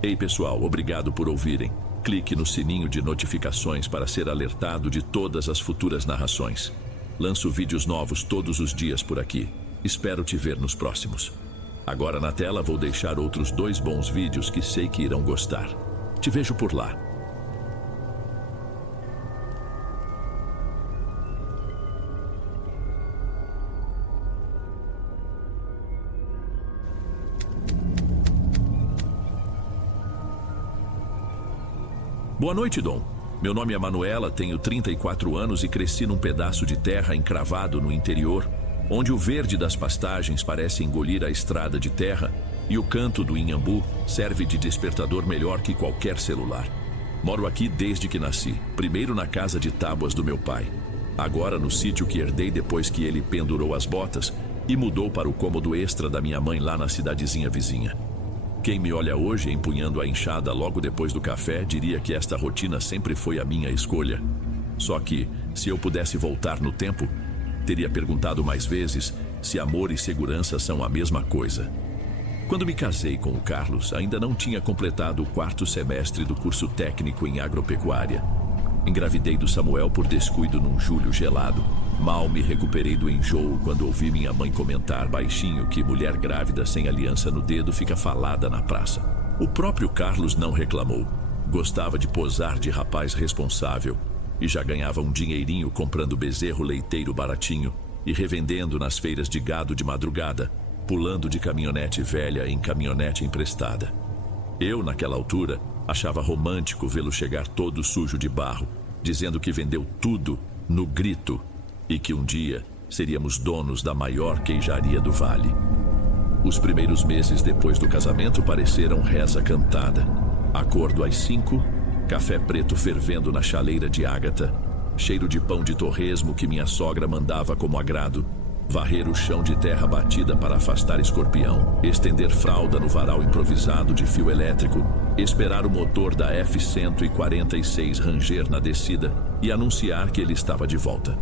Ei pessoal, obrigado por ouvirem. Clique no sininho de notificações para ser alertado de todas as futuras narrações. Lanço vídeos novos todos os dias por aqui. Espero te ver nos próximos. Agora na tela vou deixar outros 2 bons vídeos que sei que irão gostar. Te vejo por lá. Boa noite, Dom. Meu nome é Manuela, tenho 34 anos e cresci num pedaço de terra encravado no interior, onde o verde das pastagens parece engolir a estrada de terra e o canto do inhambu serve de despertador melhor que qualquer celular. Moro aqui desde que nasci, primeiro na casa de tábuas do meu pai, agora no sítio que herdei depois que ele pendurou as botas e mudou para o cômodo extra da minha mãe lá na cidadezinha vizinha. Quem me olha hoje empunhando a enxada logo depois do café diria que esta rotina sempre foi a minha escolha. Só que, se eu pudesse voltar no tempo, teria perguntado mais vezes se amor e segurança são a mesma coisa. Quando me casei com o Carlos, ainda não tinha completado o 4º semestre do curso técnico em agropecuária. Engravidei do Samuel por descuido num julho gelado. Mal me recuperei do enjoo quando ouvi minha mãe comentar baixinho que mulher grávida sem aliança no dedo fica falada na praça. O próprio Carlos não reclamou. Gostava de posar de rapaz responsável e já ganhava um dinheirinho comprando bezerro leiteiro baratinho e revendendo nas feiras de gado de madrugada, pulando de caminhonete velha em caminhonete emprestada. Eu, naquela altura, achava romântico vê-lo chegar todo sujo de barro, dizendo que vendeu tudo no grito e que um dia seríamos donos da maior queijaria do vale. Os primeiros meses depois do casamento pareceram reza cantada. Acordo às 5, café preto fervendo na chaleira de Ágata, cheiro de pão de torresmo que minha sogra mandava como agrado, varrer o chão de terra batida para afastar escorpião, estender fralda no varal improvisado de fio elétrico, esperar o motor da F-146 ranger na descida e anunciar que ele estava de volta.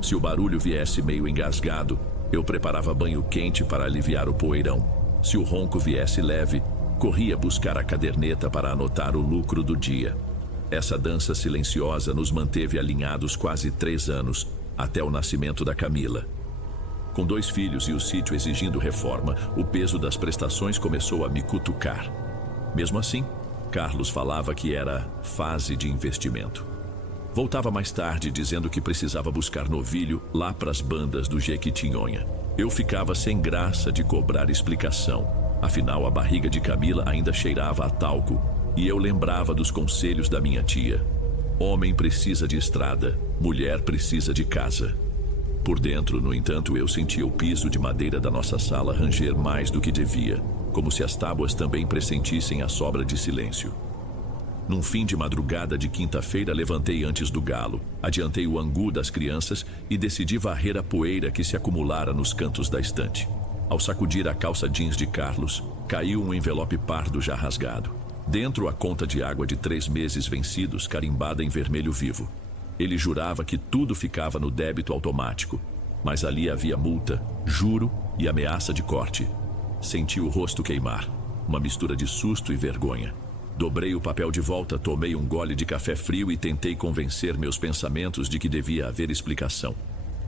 Se o barulho viesse meio engasgado, eu preparava banho quente para aliviar o poeirão. Se o ronco viesse leve, corria buscar a caderneta para anotar o lucro do dia. Essa dança silenciosa nos manteve alinhados quase 3 anos, até o nascimento da Camila. Com 2 filhos e o sítio exigindo reforma, o peso das prestações começou a me cutucar. Mesmo assim, Carlos falava que era fase de investimento. Voltava mais tarde dizendo que precisava buscar novilho lá pras bandas do Jequitinhonha. Eu ficava sem graça de cobrar explicação. Afinal, a barriga de Camila ainda cheirava a talco e eu lembrava dos conselhos da minha tia. Homem precisa de estrada, mulher precisa de casa. Por dentro, no entanto, eu sentia o piso de madeira da nossa sala ranger mais do que devia, como se as tábuas também pressentissem a sobra de silêncio. Num fim de madrugada de quinta-feira, levantei antes do galo, adiantei o angu das crianças e decidi varrer a poeira que se acumulara nos cantos da estante. Ao sacudir a calça jeans de Carlos, caiu um envelope pardo já rasgado. Dentro, a conta de água de 3 meses vencidos, carimbada em vermelho vivo. Ele jurava que tudo ficava no débito automático, mas ali havia multa, juro e ameaça de corte. Senti o rosto queimar, uma mistura de susto e vergonha. Dobrei o papel de volta, tomei um gole de café frio e tentei convencer meus pensamentos de que devia haver explicação.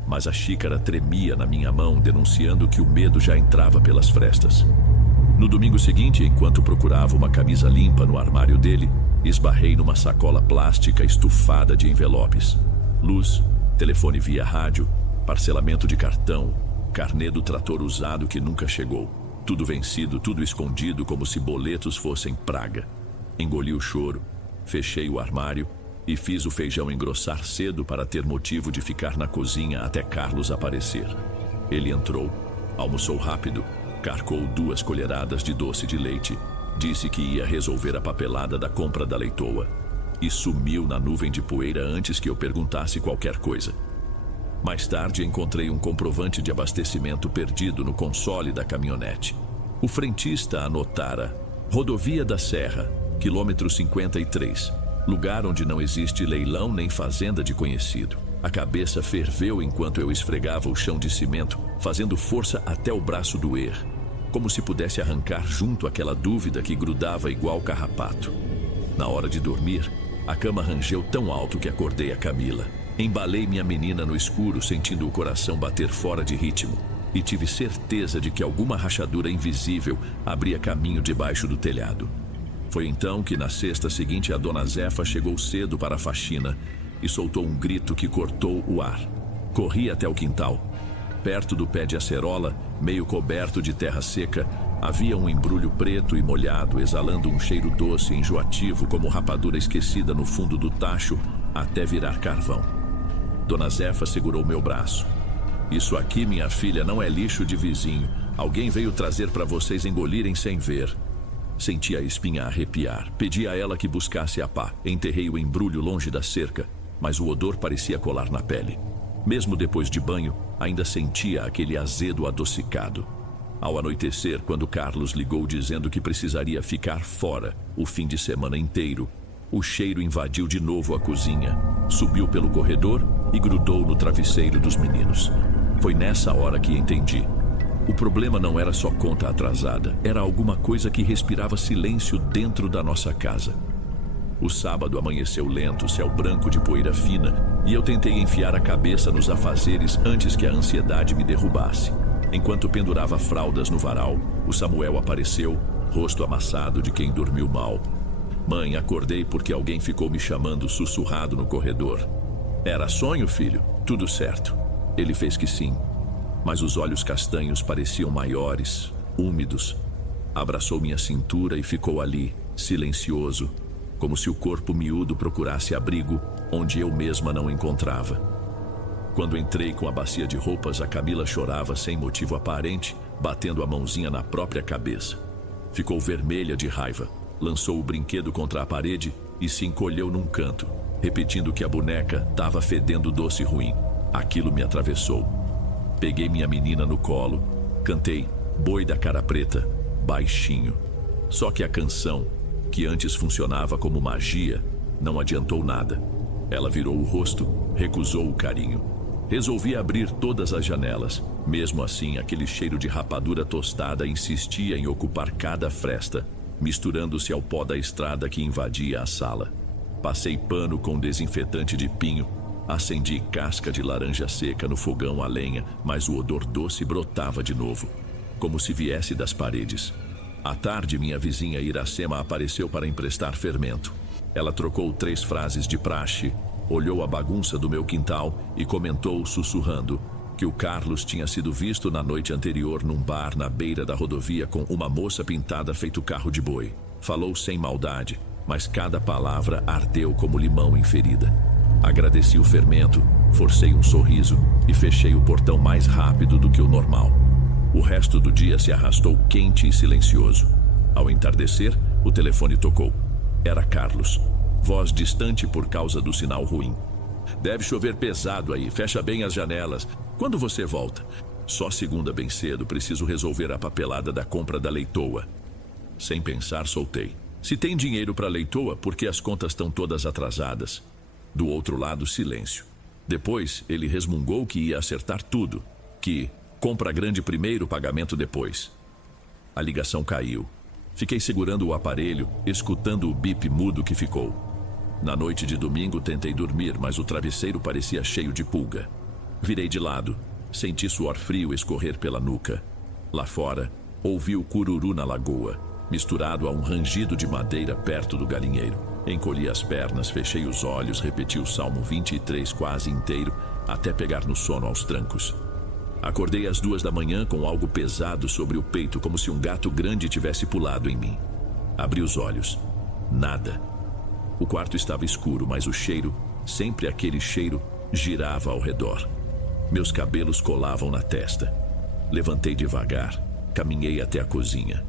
Mas a xícara tremia na minha mão, denunciando que o medo já entrava pelas frestas. No domingo seguinte, enquanto procurava uma camisa limpa no armário dele, esbarrei numa sacola plástica estufada de envelopes. Luz, telefone via rádio, parcelamento de cartão, carnê do trator usado que nunca chegou. Tudo vencido, tudo escondido como se boletos fossem praga. Engoli o choro, fechei o armário e fiz o feijão engrossar cedo para ter motivo de ficar na cozinha até Carlos aparecer. Ele entrou, almoçou rápido, carcou 2 colheradas de doce de leite, disse que ia resolver a papelada da compra da leitoa e sumiu na nuvem de poeira antes que eu perguntasse qualquer coisa. Mais tarde encontrei um comprovante de abastecimento perdido no console da caminhonete. O frentista anotara: Rodovia da Serra, quilômetro 53, lugar onde não existe leilão nem fazenda de conhecido. A cabeça ferveu enquanto eu esfregava o chão de cimento, fazendo força até o braço doer. como se pudesse arrancar junto aquela dúvida que grudava igual carrapato. Na hora de dormir, a cama rangeu tão alto que acordei a Camila. Embalei minha menina no escuro, sentindo o coração bater fora de ritmo, e tive certeza de que alguma rachadura invisível abria caminho debaixo do telhado. Foi então que na sexta seguinte a dona Zefa chegou cedo para a faxina e soltou um grito que cortou o ar. Corri até o quintal. Perto do pé de acerola, meio coberto de terra seca, havia um embrulho preto e molhado, exalando um cheiro doce e enjoativo como rapadura esquecida no fundo do tacho até virar carvão. Dona Zefa segurou meu braço. Isso aqui, minha filha, não é lixo de vizinho. Alguém veio trazer para vocês engolirem sem ver. Senti a espinha arrepiar. Pedi a ela que buscasse a pá. Enterrei o embrulho longe da cerca, mas o odor parecia colar na pele. Mesmo depois de banho, ainda sentia aquele azedo adocicado. Ao anoitecer, quando Carlos ligou dizendo que precisaria ficar fora o fim de semana inteiro, o cheiro invadiu de novo a cozinha, subiu pelo corredor e grudou no travesseiro dos meninos. Foi nessa hora que entendi. O problema não era só conta atrasada, era alguma coisa que respirava silêncio dentro da nossa casa. O sábado amanheceu lento, céu branco de poeira fina, e eu tentei enfiar a cabeça nos afazeres antes que a ansiedade me derrubasse. Enquanto pendurava fraldas no varal, o Samuel apareceu, rosto amassado de quem dormiu mal. Mãe, acordei porque alguém ficou me chamando sussurrado no corredor. Era sonho, filho? Tudo certo. Ele fez que sim, mas os olhos castanhos pareciam maiores, úmidos. Abraçou minha cintura e ficou ali, silencioso, como se o corpo miúdo procurasse abrigo onde eu mesma não encontrava. Quando entrei com a bacia de roupas, a Camila chorava sem motivo aparente, batendo a mãozinha na própria cabeça. Ficou vermelha de raiva, lançou o brinquedo contra a parede e se encolheu num canto, repetindo que a boneca estava fedendo doce ruim. Aquilo me atravessou. Peguei minha menina no colo, cantei Boi da Cara Preta, baixinho. Só que a canção, que antes funcionava como magia, não adiantou nada. Ela virou o rosto, recusou o carinho. Resolvi abrir todas as janelas. Mesmo assim, aquele cheiro de rapadura tostada insistia em ocupar cada fresta, misturando-se ao pó da estrada que invadia a sala. Passei pano com desinfetante de pinho, acendi casca de laranja seca no fogão a lenha, mas o odor doce brotava de novo, como se viesse das paredes. À tarde, minha vizinha Iracema apareceu para emprestar fermento. Ela trocou 3 frases de praxe, olhou a bagunça do meu quintal e comentou, sussurrando, que o Carlos tinha sido visto na noite anterior num bar na beira da rodovia com uma moça pintada feito carro de boi. Falou sem maldade, mas cada palavra ardeu como limão em ferida. Agradeci o fermento, forcei um sorriso e fechei o portão mais rápido do que o normal. O resto do dia se arrastou quente e silencioso. Ao entardecer, o telefone tocou. Era Carlos. Voz distante por causa do sinal ruim. Deve chover pesado aí, fecha bem as janelas. Quando você volta? Só segunda bem cedo, preciso resolver a papelada da compra da leitoa. Sem pensar, soltei. Se tem dinheiro para leitoa, por que as contas estão todas atrasadas? Do outro lado, silêncio. Depois, ele resmungou que ia acertar tudo. Que compra grande primeiro, pagamento depois. A ligação caiu. Fiquei segurando o aparelho, escutando o bip mudo que ficou. Na noite de domingo tentei dormir, mas o travesseiro parecia cheio de pulga. Virei de lado, senti suor frio escorrer pela nuca. Lá fora, ouvi o cururu na lagoa, misturado a um rangido de madeira perto do galinheiro. Encolhi as pernas, fechei os olhos, repeti o Salmo 23 quase inteiro, até pegar no sono aos trancos. Acordei às 2 da manhã com algo pesado sobre o peito, como se um gato grande tivesse pulado em mim. Abri os olhos. Nada. O quarto estava escuro, mas o cheiro, sempre aquele cheiro, girava ao redor. Meus cabelos colavam na testa. Levantei devagar, caminhei até a cozinha.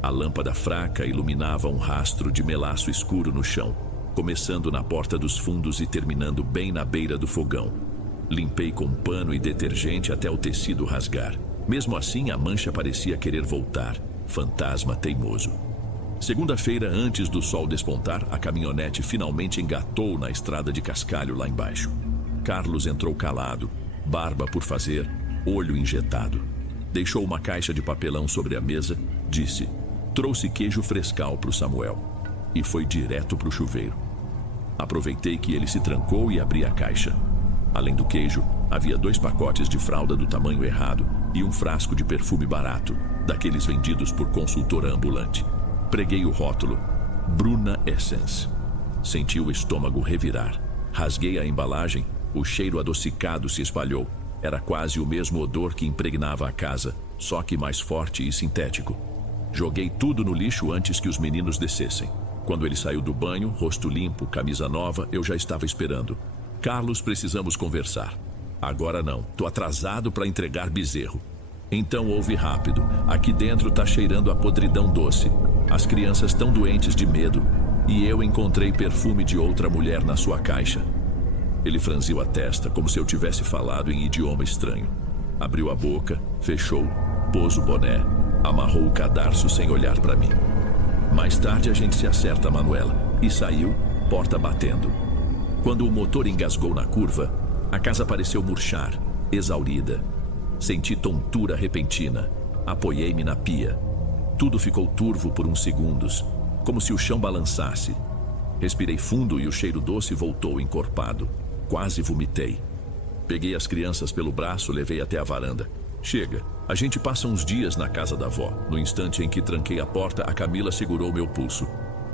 A lâmpada fraca iluminava um rastro de melaço escuro no chão, começando na porta dos fundos e terminando bem na beira do fogão. Limpei com pano e detergente até o tecido rasgar. Mesmo assim, a mancha parecia querer voltar, fantasma teimoso. Segunda-feira, antes do sol despontar, a caminhonete finalmente engatou na estrada de cascalho lá embaixo. Carlos entrou calado, barba por fazer, olho injetado. Deixou uma caixa de papelão sobre a mesa, disse: trouxe queijo frescal para o Samuel. E foi direto para o chuveiro. Aproveitei que ele se trancou e abri a caixa. Além do queijo, havia 2 pacotes de fralda do tamanho errado e um frasco de perfume barato, daqueles vendidos por consultora ambulante. Preguei o rótulo: Bruna Essence. Senti o estômago revirar. Rasguei a embalagem, o cheiro adocicado se espalhou. Era quase o mesmo odor que impregnava a casa, só que mais forte e sintético. Joguei tudo no lixo antes que os meninos descessem. Quando ele saiu do banho, rosto limpo, camisa nova, eu já estava esperando. Carlos, precisamos conversar. Agora não, tô atrasado para entregar bezerro. Então ouve rápido, aqui dentro tá cheirando a podridão doce. As crianças estão doentes de medo e eu encontrei perfume de outra mulher na sua caixa. Ele franziu a testa, como se eu tivesse falado em idioma estranho. Abriu a boca, fechou, pôs o boné, amarrou o cadarço sem olhar para mim. Mais tarde a gente se acerta, Manuela, e saiu, porta batendo. Quando o motor engasgou na curva, a casa pareceu murchar, exaurida. Senti tontura repentina. Apoiei-me na pia. Tudo ficou turvo por uns segundos, como se o chão balançasse. Respirei fundo e o cheiro doce voltou encorpado. Quase vomitei. Peguei as crianças pelo braço, levei até a varanda. Chega, a gente passa uns dias na casa da avó. No instante em que tranquei a porta, a Camila segurou meu pulso.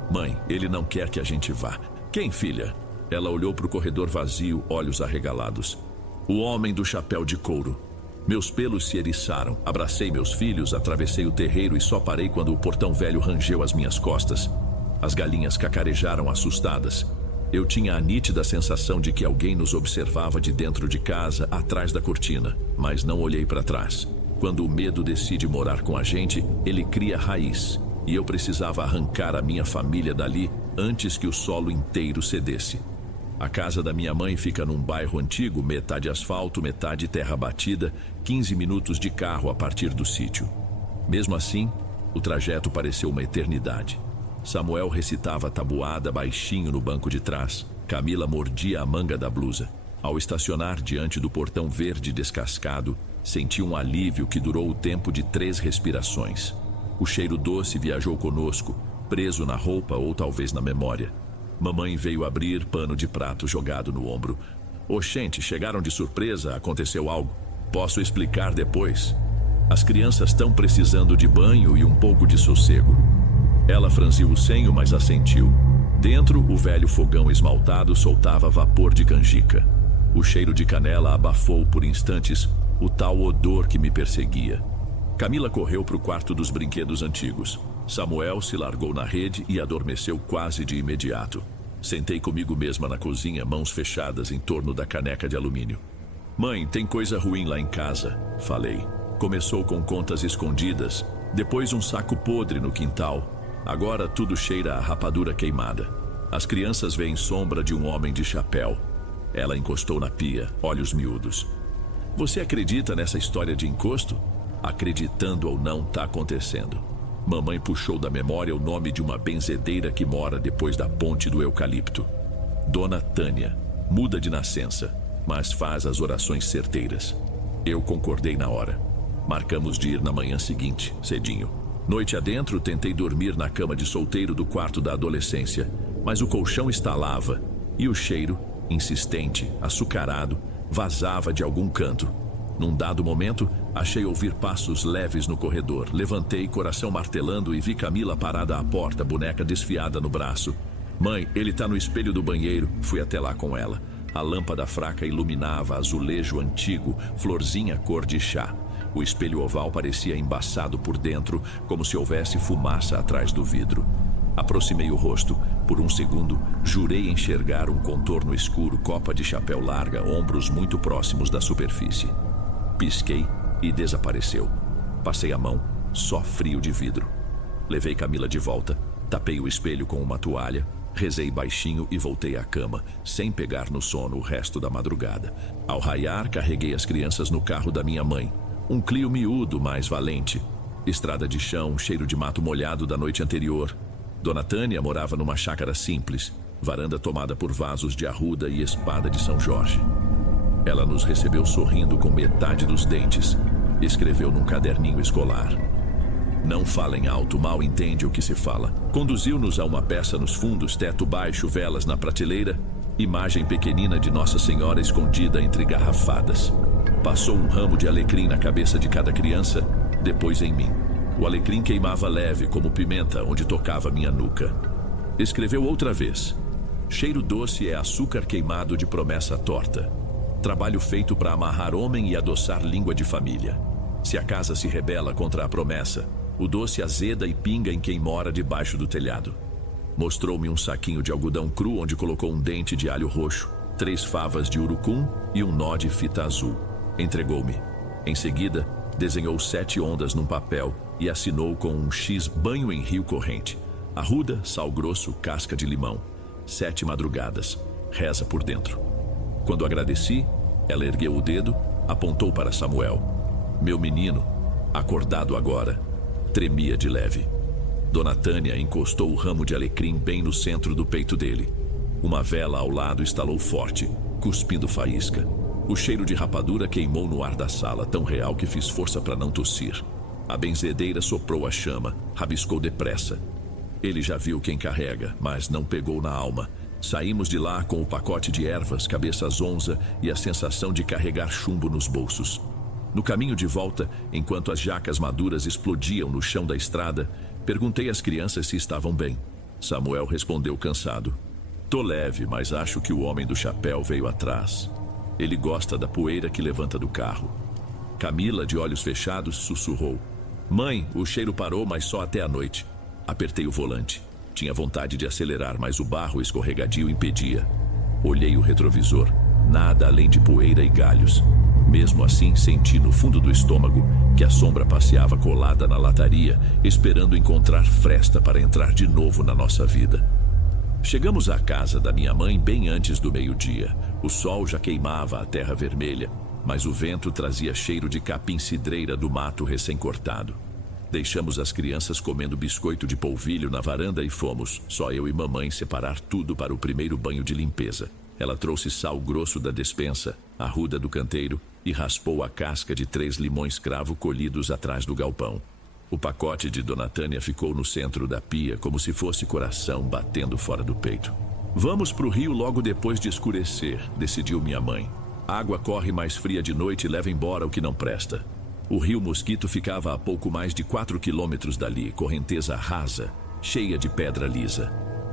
Mãe, ele não quer que a gente vá. Quem, filha? Ela olhou para o corredor vazio, olhos arregalados. O homem do chapéu de couro. Meus pelos se eriçaram. Abracei meus filhos, atravessei o terreiro e só parei quando o portão velho rangeu às minhas costas. As galinhas cacarejaram assustadas. Eu tinha a nítida sensação de que alguém nos observava de dentro de casa, atrás da cortina, mas não olhei para trás. Quando o medo decide morar com a gente, ele cria raiz, e eu precisava arrancar a minha família dali antes que o solo inteiro cedesse. A casa da minha mãe fica num bairro antigo, metade asfalto, metade terra batida, 15 minutos de carro a partir do sítio. Mesmo assim, o trajeto pareceu uma eternidade. Samuel recitava a tabuada baixinho no banco de trás. Camila mordia a manga da blusa. Ao estacionar diante do portão verde descascado, senti um alívio que durou o tempo de 3 respirações. O cheiro doce viajou conosco, preso na roupa ou talvez na memória. Mamãe veio abrir, pano de prato jogado no ombro. Oxente, chegaram de surpresa, aconteceu algo. Posso explicar depois. As crianças estão precisando de banho e um pouco de sossego. Ela franziu o senho, mas assentiu. Dentro, o velho fogão esmaltado soltava vapor de canjica. O cheiro de canela abafou por instantes o tal odor que me perseguia. Camila correu para o quarto dos brinquedos antigos. Samuel se largou na rede e adormeceu quase de imediato. Sentei comigo mesma na cozinha, mãos fechadas em torno da caneca de alumínio. Mãe, tem coisa ruim lá em casa, falei. Começou com contas escondidas, depois um saco podre no quintal. Agora tudo cheira a rapadura queimada. As crianças veem sombra de um homem de chapéu. Ela encostou na pia, olhos miúdos. Você acredita nessa história de encosto? Acreditando ou não, tá acontecendo. Mamãe puxou da memória o nome de uma benzedeira que mora depois da ponte do eucalipto. Dona Tânia, muda de nascença, mas faz as orações certeiras. Eu concordei na hora. Marcamos de ir na manhã seguinte, cedinho. Noite adentro, tentei dormir na cama de solteiro do quarto da adolescência, mas o colchão estalava e o cheiro, insistente, açucarado, vazava de algum canto. Num dado momento, achei ouvir passos leves no corredor. Levantei, coração martelando, e vi Camila parada à porta, boneca desfiada no braço. Mãe, ele tá no espelho do banheiro. Fui até lá com ela. A lâmpada fraca iluminava azulejo antigo, florzinha cor de chá. O espelho oval parecia embaçado por dentro, como se houvesse fumaça atrás do vidro. Aproximei o rosto. Por um segundo, jurei enxergar um contorno escuro, copa de chapéu larga, ombros muito próximos da superfície. Pisquei e desapareceu. Passei a mão, só frio de vidro. Levei Camila de volta, tapei o espelho com uma toalha, rezei baixinho e voltei à cama, sem pegar no sono o resto da madrugada. Ao raiar, carreguei as crianças no carro da minha mãe. Um Clio miúdo, mais valente. Estrada de chão, cheiro de mato molhado da noite anterior. Dona Tânia morava numa chácara simples, varanda tomada por vasos de arruda e espada de São Jorge. Ela nos recebeu sorrindo com metade dos dentes. Escreveu num caderninho escolar. Não falem alto, mal entende o que se fala. Conduziu-nos a uma peça nos fundos, teto baixo, velas na prateleira, imagem pequenina de Nossa Senhora escondida entre garrafadas. Passou um ramo de alecrim na cabeça de cada criança, depois em mim. O alecrim queimava leve como pimenta onde tocava minha nuca. Escreveu outra vez. Cheiro doce é açúcar queimado de promessa torta. Trabalho feito para amarrar homem e adoçar língua de família. Se a casa se rebela contra a promessa, o doce azeda e pinga em quem mora debaixo do telhado. Mostrou-me um saquinho de algodão cru onde colocou um dente de alho roxo, 3 favas de urucum e um nó de fita azul. Entregou-me. Em seguida, desenhou 7 ondas num papel e assinou com um X banho em rio corrente. Arruda, sal grosso, casca de limão. 7 madrugadas. Reza por dentro. Quando agradeci, ela ergueu o dedo, apontou para Samuel. Meu menino, acordado agora, tremia de leve. Dona Tânia encostou o ramo de alecrim bem no centro do peito dele. Uma vela ao lado estalou forte, cuspindo faísca. O cheiro de rapadura queimou no ar da sala, tão real que fiz força para não tossir. A benzedeira soprou a chama, rabiscou depressa. Ele já viu quem carrega, mas não pegou na alma. Saímos de lá com o pacote de ervas, cabeça zonza e a sensação de carregar chumbo nos bolsos. No caminho de volta, enquanto as jacas maduras explodiam no chão da estrada, perguntei às crianças se estavam bem. Samuel respondeu cansado. Tô leve, mas acho que o homem do chapéu veio atrás. Ele gosta da poeira que levanta do carro. Camila, de olhos fechados, sussurrou. Mãe, o cheiro parou, mas só até a noite. Apertei o volante. Tinha vontade de acelerar, mas o barro escorregadio impedia. Olhei o retrovisor. Nada além de poeira e galhos. Mesmo assim, senti no fundo do estômago que a sombra passeava colada na lataria, esperando encontrar fresta para entrar de novo na nossa vida. Chegamos à casa da minha mãe bem antes do meio-dia. O sol já queimava a terra vermelha, mas o vento trazia cheiro de capim-cidreira do mato recém-cortado. Deixamos as crianças comendo biscoito de polvilho na varanda e fomos, só eu e mamãe, separar tudo para o primeiro banho de limpeza. Ela trouxe sal grosso da despensa, arruda do canteiro e raspou a casca de 3 limões cravo colhidos atrás do galpão. O pacote de Dona Tânia ficou no centro da pia, como se fosse coração batendo fora do peito. Vamos pro rio logo depois de escurecer, decidiu minha mãe. A água corre mais fria de noite e leva embora o que não presta. O rio Mosquito ficava a pouco mais de 4 quilômetros dali, correnteza rasa, cheia de pedra lisa.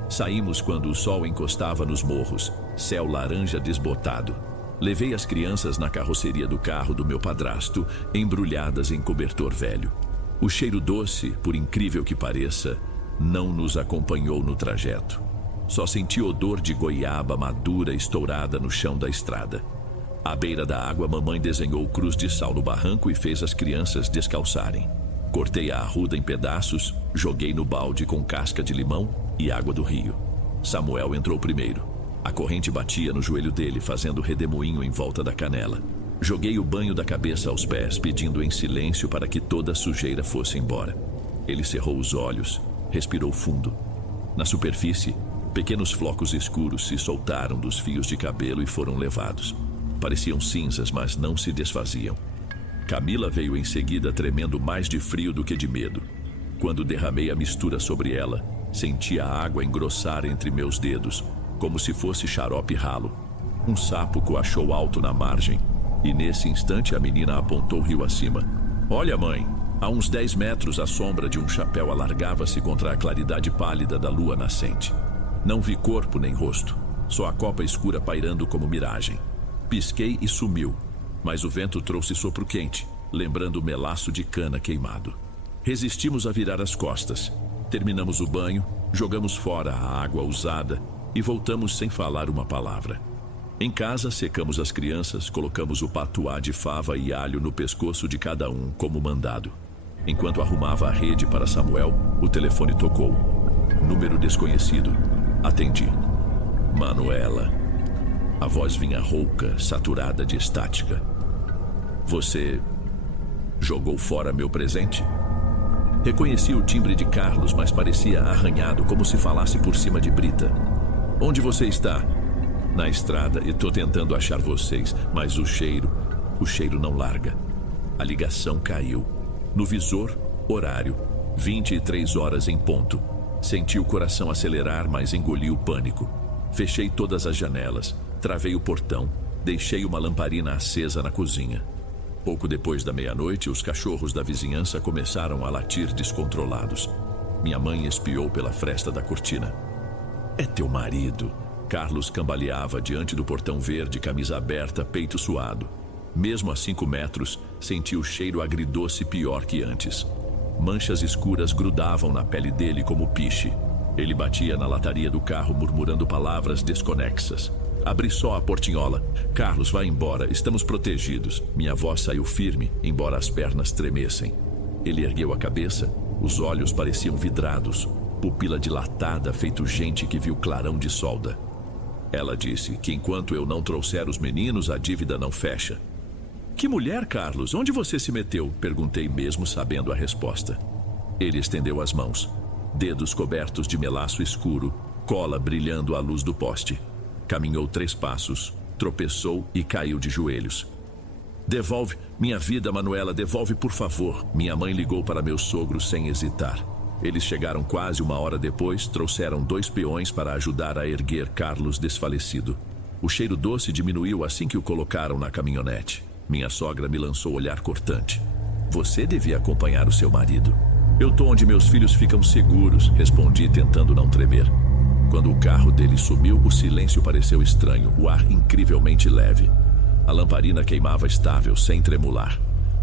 Saímos quando o sol encostava nos morros, céu laranja desbotado. Levei as crianças na carroceria do carro do meu padrasto, embrulhadas em cobertor velho. O cheiro doce, por incrível que pareça, não nos acompanhou no trajeto. Só senti odor de goiaba madura estourada no chão da estrada. À beira da água, mamãe desenhou cruz de sal no barranco e fez as crianças descalçarem. Cortei a arruda em pedaços, joguei no balde com casca de limão e água do rio. Samuel entrou primeiro. A corrente batia no joelho dele, fazendo redemoinho em volta da canela. Joguei o banho da cabeça aos pés, pedindo em silêncio para que toda a sujeira fosse embora. Ele cerrou os olhos, respirou fundo. Na superfície, pequenos flocos escuros se soltaram dos fios de cabelo e foram levados. Pareciam cinzas, mas não se desfaziam. Camila veio em seguida, tremendo mais de frio do que de medo. Quando derramei a mistura sobre ela, senti a água engrossar entre meus dedos, como se fosse xarope ralo. Um sapo coachou alto na margem, e nesse instante a menina apontou rio acima. Olha, mãe, a uns 10 metros a sombra de um chapéu alargava-se contra a claridade pálida da lua nascente. Não vi corpo nem rosto, só a copa escura pairando como miragem. Pisquei e sumiu, mas o vento trouxe sopro quente, lembrando o melaço de cana queimado. Resistimos a virar as costas. Terminamos o banho, jogamos fora a água usada e voltamos sem falar uma palavra. Em casa, secamos as crianças, colocamos o patuá de fava e alho no pescoço de cada um, como mandado. Enquanto arrumava a rede para Samuel, o telefone tocou. Número desconhecido. Atendi. Manuela. A voz vinha rouca, saturada de estática. Você jogou fora meu presente? Reconheci o timbre de Carlos, mas parecia arranhado, como se falasse por cima de brita. Onde você está? Na estrada, e tô tentando achar vocês, mas o cheiro não larga. A ligação caiu. No visor, horário, 23 horas em ponto. Senti o coração acelerar, mas engoli o pânico. Fechei todas as janelas, travei o portão, deixei uma lamparina acesa na cozinha. Pouco depois da meia-noite, os cachorros da vizinhança começaram a latir descontrolados. Minha mãe espiou pela fresta da cortina. "É teu marido." Carlos cambaleava diante do portão verde, camisa aberta, peito suado. Mesmo a 5 metros, senti o cheiro agridoce pior que antes. Manchas escuras grudavam na pele dele como piche. Ele batia na lataria do carro, murmurando palavras desconexas. Abri só a portinhola. "Carlos, vai embora, estamos protegidos." Minha voz saiu firme, embora as pernas tremessem. Ele ergueu a cabeça, os olhos pareciam vidrados, pupila dilatada, feito gente que viu clarão de solda. Ela disse que enquanto eu não trouxer os meninos, a dívida não fecha. "Que mulher, Carlos? Onde você se meteu?" Perguntei, mesmo sabendo a resposta. Ele estendeu as mãos, dedos cobertos de melaço escuro, cola brilhando à luz do poste. Caminhou 3 passos, tropeçou e caiu de joelhos. "Devolve minha vida, Manuela, devolve, por favor." Minha mãe ligou para meu sogro sem hesitar. Eles chegaram quase 1 hora depois, trouxeram 2 peões para ajudar a erguer Carlos desfalecido. O cheiro doce diminuiu assim que o colocaram na caminhonete. Minha sogra me lançou olhar cortante. "Você devia acompanhar o seu marido." "Eu tô onde meus filhos ficam seguros", respondi, tentando não tremer. Quando o carro dele sumiu, o silêncio pareceu estranho, o ar incrivelmente leve. A lamparina queimava estável, sem tremular.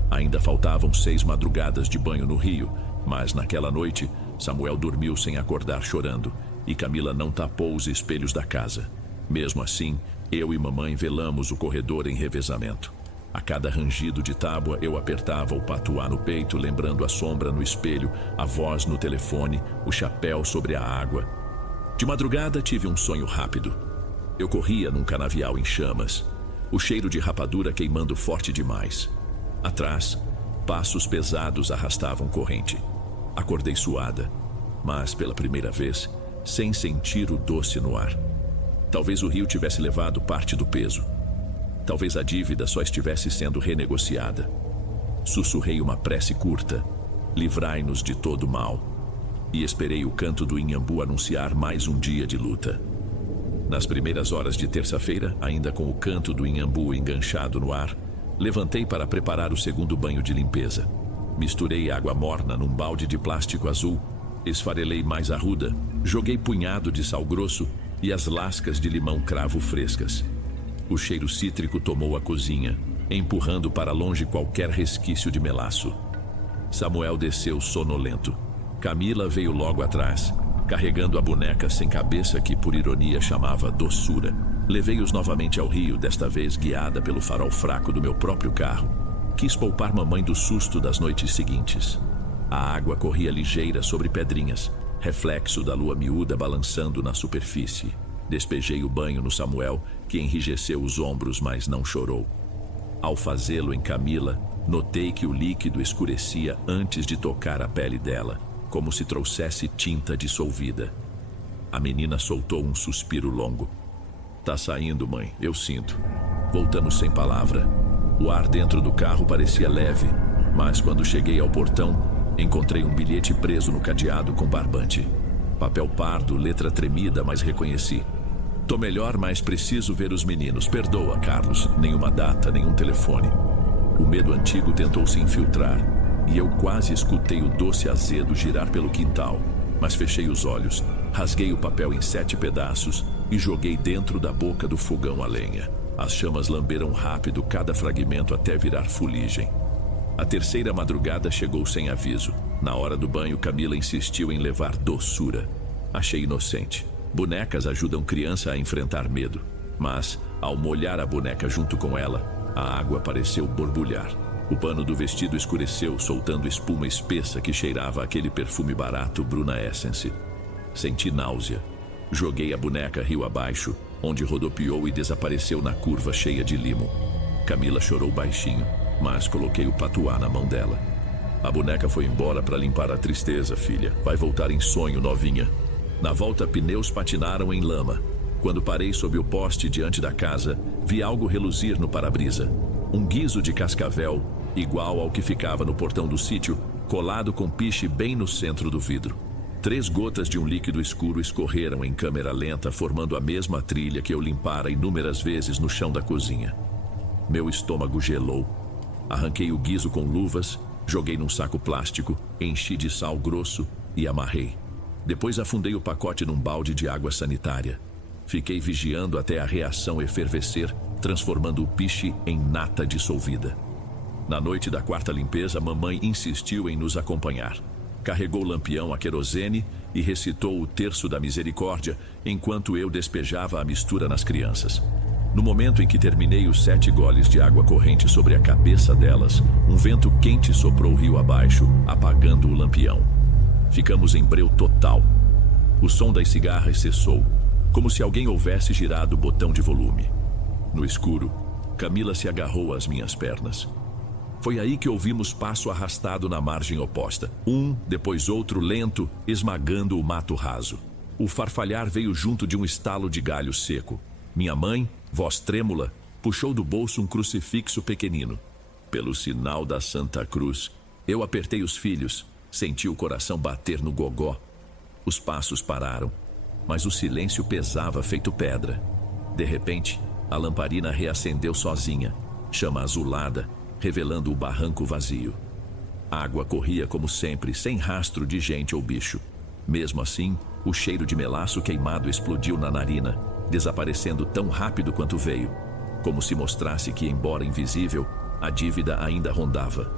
Ainda faltavam 6 madrugadas de banho no rio, mas naquela noite, Samuel dormiu sem acordar chorando, e Camila não tapou os espelhos da casa. Mesmo assim, eu e mamãe velamos o corredor em revezamento. A cada rangido de tábua, eu apertava o patuá no peito, lembrando a sombra no espelho, a voz no telefone, o chapéu sobre a água. De madrugada, tive um sonho rápido. Eu corria num canavial em chamas, o cheiro de rapadura queimando forte demais. Atrás, passos pesados arrastavam corrente. Acordei suada, mas pela primeira vez, sem sentir o doce no ar. Talvez o rio tivesse levado parte do peso. Talvez a dívida só estivesse sendo renegociada. Sussurrei uma prece curta: "Livrai-nos de todo mal." E esperei o canto do Inhambu anunciar mais um dia de luta. Nas primeiras horas de terça-feira, ainda com o canto do Inhambu enganchado no ar, levantei para preparar o segundo banho de limpeza. Misturei água morna num balde de plástico azul, esfarelei mais arruda, joguei punhado de sal grosso e as lascas de limão cravo frescas. O cheiro cítrico tomou a cozinha, empurrando para longe qualquer resquício de melaço. Samuel desceu sonolento. Camila veio logo atrás, carregando a boneca sem cabeça que, por ironia, chamava Doçura. Levei-os novamente ao rio, desta vez guiada pelo farol fraco do meu próprio carro. Quis poupar mamãe do susto das noites seguintes. A água corria ligeira sobre pedrinhas, reflexo da lua miúda balançando na superfície. Despejei o banho no Samuel, que enrijeceu os ombros, mas não chorou. Ao fazê-lo em Camila, notei que o líquido escurecia antes de tocar a pele dela, como se trouxesse tinta dissolvida. A menina soltou um suspiro longo. "Tá saindo, mãe, eu sinto." Voltamos sem palavra. O ar dentro do carro parecia leve, mas quando cheguei ao portão, encontrei um bilhete preso no cadeado com barbante. Papel pardo, letra tremida, mas reconheci. "Tô melhor, mas preciso ver os meninos. Perdoa, Carlos." Nenhuma data, nenhum telefone. O medo antigo tentou se infiltrar, e eu quase escutei o doce azedo girar pelo quintal, mas fechei os olhos, rasguei o papel em 7 pedaços e joguei dentro da boca do fogão a lenha. As chamas lamberam rápido cada fragmento até virar fuligem. A terceira madrugada chegou sem aviso. Na hora do banho, Camila insistiu em levar Doçura. Achei inocente. Bonecas ajudam criança a enfrentar medo. Mas, ao molhar a boneca junto com ela, a água pareceu borbulhar. O pano do vestido escureceu, soltando espuma espessa que cheirava aquele perfume barato Bruna Essence. Senti náusea. Joguei a boneca rio abaixo, onde rodopiou e desapareceu na curva cheia de limo. Camila chorou baixinho, mas coloquei o patuá na mão dela. "A boneca foi embora para limpar a tristeza, filha. Vai voltar em sonho, novinha." Na volta, pneus patinaram em lama. Quando parei sob o poste diante da casa, vi algo reluzir no para-brisa. Um guizo de cascavel, igual ao que ficava no portão do sítio, colado com piche bem no centro do vidro. 3 gotas de um líquido escuro escorreram em câmera lenta, formando a mesma trilha que eu limpara inúmeras vezes no chão da cozinha. Meu estômago gelou. Arranquei o guiso com luvas, joguei num saco plástico, enchi de sal grosso e amarrei. Depois afundei o pacote num balde de água sanitária. Fiquei vigiando até a reação efervescer, transformando o piche em nata dissolvida. Na noite da 4ª limpeza, mamãe insistiu em nos acompanhar. Carregou o lampião a querosene e recitou o terço da misericórdia enquanto eu despejava a mistura nas crianças. No momento em que terminei os 7 goles de água corrente sobre a cabeça delas, um vento quente soprou rio abaixo, apagando o lampião. Ficamos em breu total. O som das cigarras cessou, como se alguém houvesse girado o botão de volume. No escuro, Camila se agarrou às minhas pernas. Foi aí que ouvimos passo arrastado na margem oposta. Um, depois outro, lento, esmagando o mato raso. O farfalhar veio junto de um estalo de galho seco. Minha mãe, voz trêmula, puxou do bolso um crucifixo pequenino. Pelo sinal da Santa Cruz, eu apertei os filhos, senti o coração bater no gogó. Os passos pararam, mas o silêncio pesava feito pedra. De repente, a lamparina reacendeu sozinha, chama azulada, revelando o barranco vazio. A água corria como sempre, sem rastro de gente ou bicho. Mesmo assim, o cheiro de melaço queimado explodiu na narina, desaparecendo tão rápido quanto veio, como se mostrasse que, embora invisível, a dívida ainda rondava.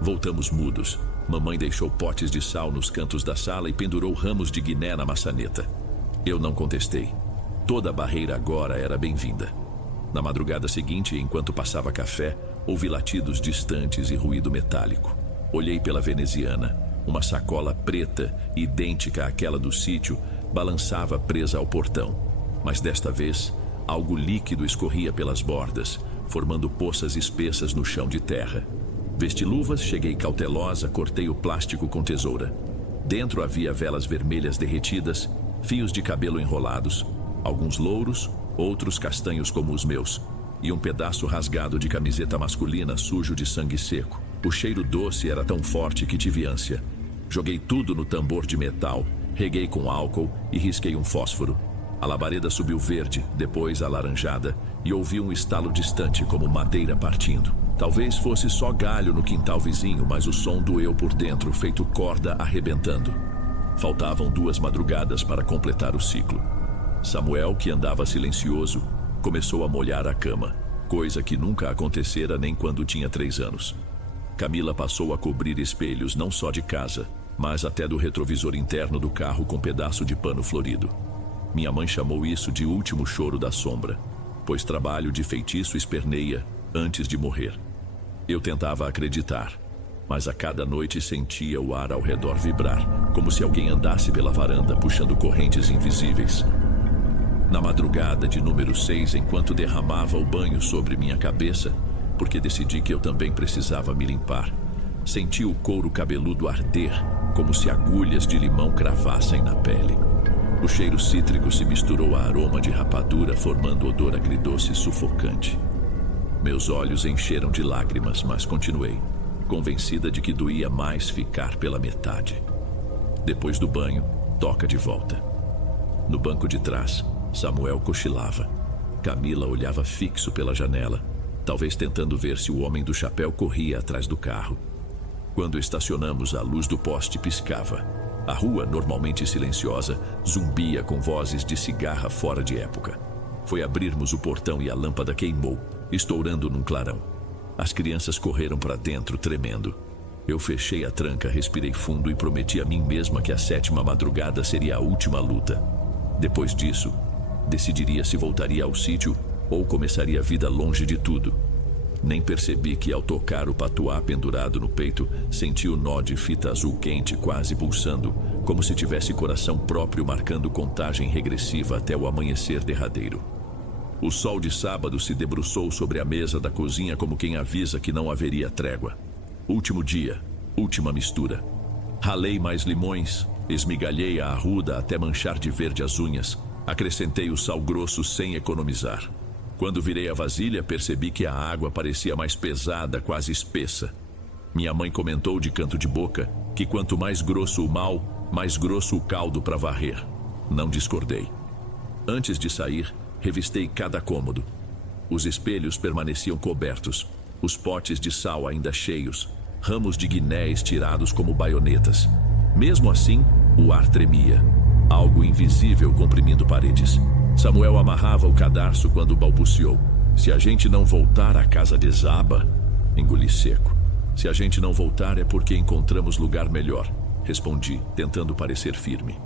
Voltamos mudos. Mamãe deixou potes de sal nos cantos da sala e pendurou ramos de guiné na maçaneta. Eu não contestei. Toda a barreira agora era bem-vinda. Na madrugada seguinte, enquanto passava café, ouvi latidos distantes e ruído metálico. Olhei pela veneziana. Uma sacola preta, idêntica àquela do sítio, balançava presa ao portão. Mas desta vez, algo líquido escorria pelas bordas, formando poças espessas no chão de terra. Vesti luvas, cheguei cautelosa, cortei o plástico com tesoura. Dentro havia velas vermelhas derretidas, fios de cabelo enrolados, alguns louros, outros castanhos como os meus, e um pedaço rasgado de camiseta masculina sujo de sangue seco. O cheiro doce era tão forte que tive ânsia. Joguei tudo no tambor de metal, reguei com álcool e risquei um fósforo. A labareda subiu verde, depois alaranjada, e ouvi um estalo distante como madeira partindo. Talvez fosse só galho no quintal vizinho, mas o som doeu por dentro, feito corda arrebentando. Faltavam 2 madrugadas para completar o ciclo. Samuel, que andava silencioso, começou a molhar a cama, coisa que nunca acontecera nem quando tinha 3 anos. Camila passou a cobrir espelhos não só de casa, mas até do retrovisor interno do carro com pedaço de pano florido. Minha mãe chamou isso de último choro da sombra, pois trabalho de feitiço esperneia antes de morrer. Eu tentava acreditar, mas a cada noite sentia o ar ao redor vibrar, como se alguém andasse pela varanda puxando correntes invisíveis. Na madrugada de número 6, enquanto derramava o banho sobre minha cabeça, porque decidi que eu também precisava me limpar, senti o couro cabeludo arder, como se agulhas de limão cravassem na pele. O cheiro cítrico se misturou a aroma de rapadura, formando odor agridoce sufocante. Meus olhos encheram de lágrimas, mas continuei, convencida de que doía mais ficar pela metade. Depois do banho, toca de volta. No banco de trás, Samuel cochilava. Camila olhava fixo pela janela, talvez tentando ver se o homem do chapéu corria atrás do carro. Quando estacionamos, a luz do poste piscava. A rua, normalmente silenciosa, zumbia com vozes de cigarra fora de época. Foi abrirmos o portão e a lâmpada queimou, estourando num clarão. As crianças correram para dentro, tremendo. Eu fechei a tranca, respirei fundo e prometi a mim mesma que a 7ª madrugada seria a última luta. Depois disso, decidiria se voltaria ao sítio ou começaria a vida longe de tudo. Nem percebi que, ao tocar o patuá pendurado no peito, senti o nó de fita azul quente quase pulsando, como se tivesse coração próprio marcando contagem regressiva até o amanhecer derradeiro. O sol de sábado se debruçou sobre a mesa da cozinha como quem avisa que não haveria trégua. Último dia, última mistura. Ralei mais limões, esmigalhei a arruda até manchar de verde as unhas. Acrescentei o sal grosso sem economizar. Quando virei a vasilha, percebi que a água parecia mais pesada, quase espessa. Minha mãe comentou de canto de boca que quanto mais grosso o mal, mais grosso o caldo para varrer. Não discordei. Antes de sair, revistei cada cômodo. Os espelhos permaneciam cobertos, os potes de sal ainda cheios, ramos de guinés tirados como baionetas. Mesmo assim, o ar tremia, algo invisível comprimindo paredes. Samuel amarrava o cadarço quando balbuciou: "Se a gente não voltar, a casa desaba." Engoli seco. "Se a gente não voltar é porque encontramos lugar melhor", respondi, tentando parecer firme.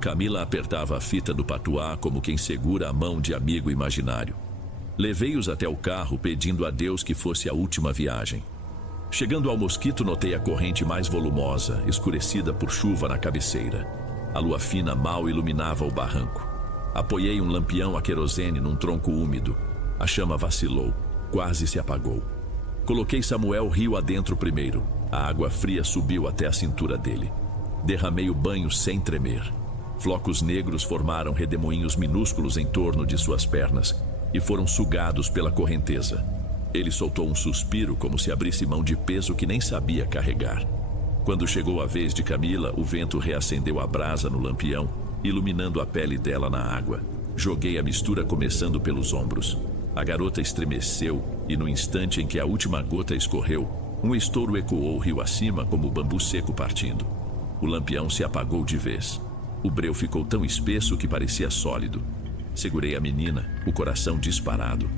Camila apertava a fita do patuá como quem segura a mão de amigo imaginário. Levei-os até o carro, pedindo a Deus que fosse a última viagem. Chegando ao mosquito, notei a corrente mais volumosa, escurecida por chuva na cabeceira. A lua fina mal iluminava o barranco. Apoiei um lampião a querosene num tronco úmido. A chama vacilou, quase se apagou. Coloquei Samuel rio adentro primeiro. A água fria subiu até a cintura dele. Derramei o banho sem tremer. Flocos negros formaram redemoinhos minúsculos em torno de suas pernas e foram sugados pela correnteza. Ele soltou um suspiro como se abrisse mão de peso que nem sabia carregar. Quando chegou a vez de Camila, o vento reacendeu a brasa no lampião, iluminando a pele dela na água. Joguei a mistura começando pelos ombros. A garota estremeceu e no instante em que a última gota escorreu, um estouro ecoou rio acima como bambu seco partindo. O lampião se apagou de vez. O breu ficou tão espesso que parecia sólido. Segurei a menina, o coração disparado.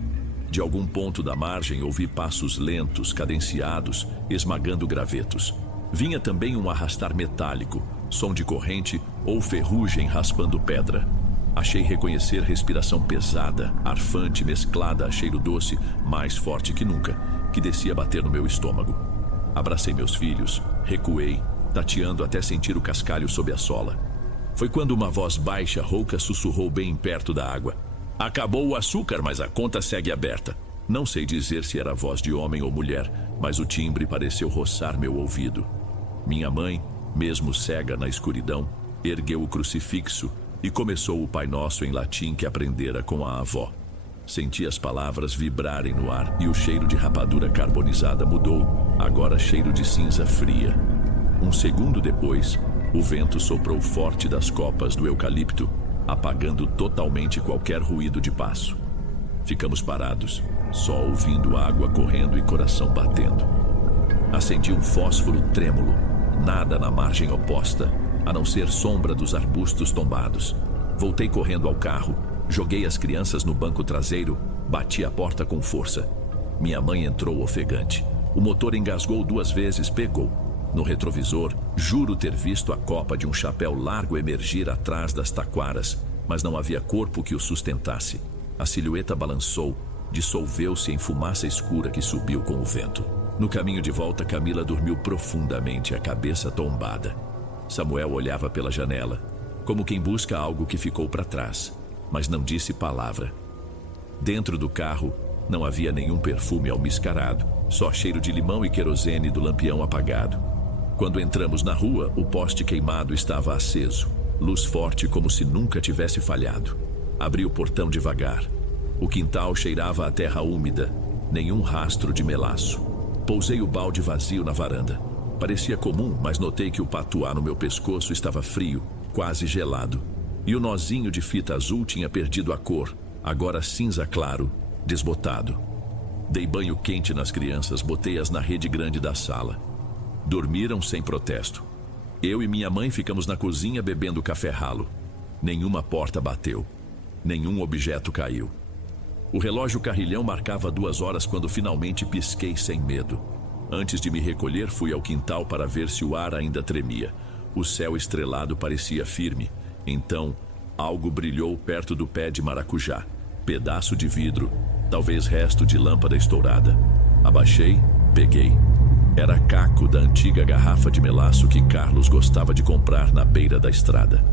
De algum ponto da margem ouvi passos lentos, cadenciados, esmagando gravetos. Vinha também um arrastar metálico, som de corrente ou ferrugem raspando pedra. Achei reconhecer respiração pesada, arfante, mesclada a cheiro doce, mais forte que nunca, que descia a bater no meu estômago. Abracei meus filhos, recuei, tateando até sentir o cascalho sob a sola. Foi quando uma voz baixa, rouca, sussurrou bem perto da água: "Acabou o açúcar, mas a conta segue aberta." Não sei dizer se era voz de homem ou mulher, mas o timbre pareceu roçar meu ouvido. Minha mãe, mesmo cega na escuridão, ergueu o crucifixo e começou o Pai Nosso em latim que aprendera com a avó. Senti as palavras vibrarem no ar e o cheiro de rapadura carbonizada mudou, agora cheiro de cinza fria. Um segundo depois, o vento soprou forte das copas do eucalipto, apagando totalmente qualquer ruído de passo. Ficamos parados, só ouvindo água correndo e coração batendo. Acendi um fósforo trêmulo, nada na margem oposta, a não ser sombra dos arbustos tombados. Voltei correndo ao carro, joguei as crianças no banco traseiro, bati a porta com força. Minha mãe entrou ofegante. O motor engasgou 2 vezes, pegou. No retrovisor, juro ter visto a copa de um chapéu largo emergir atrás das taquaras, mas não havia corpo que o sustentasse. A silhueta balançou, dissolveu-se em fumaça escura que subiu com o vento. No caminho de volta, Camila dormiu profundamente, a cabeça tombada. Samuel olhava pela janela, como quem busca algo que ficou para trás, mas não disse palavra. Dentro do carro, não havia nenhum perfume almiscarado, só cheiro de limão e querosene do lampião apagado. Quando entramos na rua, o poste queimado estava aceso, luz forte como se nunca tivesse falhado. Abri o portão devagar. O quintal cheirava a terra úmida, nenhum rastro de melaço. Pousei o balde vazio na varanda. Parecia comum, mas notei que o patuá no meu pescoço estava frio, quase gelado. E o nozinho de fita azul tinha perdido a cor, agora cinza claro, desbotado. Dei banho quente nas crianças, botei-as na rede grande da sala. Dormiram sem protesto. Eu e minha mãe ficamos na cozinha bebendo café ralo. Nenhuma porta bateu. Nenhum objeto caiu. O relógio carrilhão marcava 2 horas quando finalmente pisquei sem medo. Antes de me recolher, fui ao quintal para ver se o ar ainda tremia. O céu estrelado parecia firme. Então, algo brilhou perto do pé de maracujá. Pedaço de vidro, talvez resto de lâmpada estourada. Abaixei, peguei. Era caco da antiga garrafa de melaço que Carlos gostava de comprar na beira da estrada.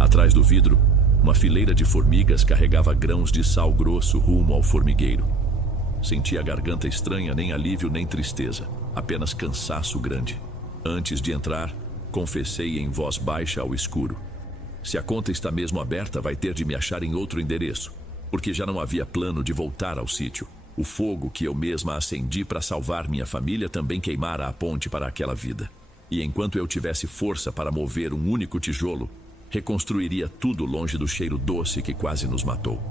Atrás do vidro, uma fileira de formigas carregava grãos de sal grosso rumo ao formigueiro. Senti a garganta estranha, nem alívio nem tristeza, apenas cansaço grande. Antes de entrar, confessei em voz baixa ao escuro: "Se a conta está mesmo aberta, vai ter de me achar em outro endereço." porque já não havia plano de voltar ao sítio. O fogo que eu mesma acendi para salvar minha família também queimara a ponte para aquela vida. E enquanto eu tivesse força para mover um único tijolo, reconstruiria tudo longe do cheiro doce que quase nos matou.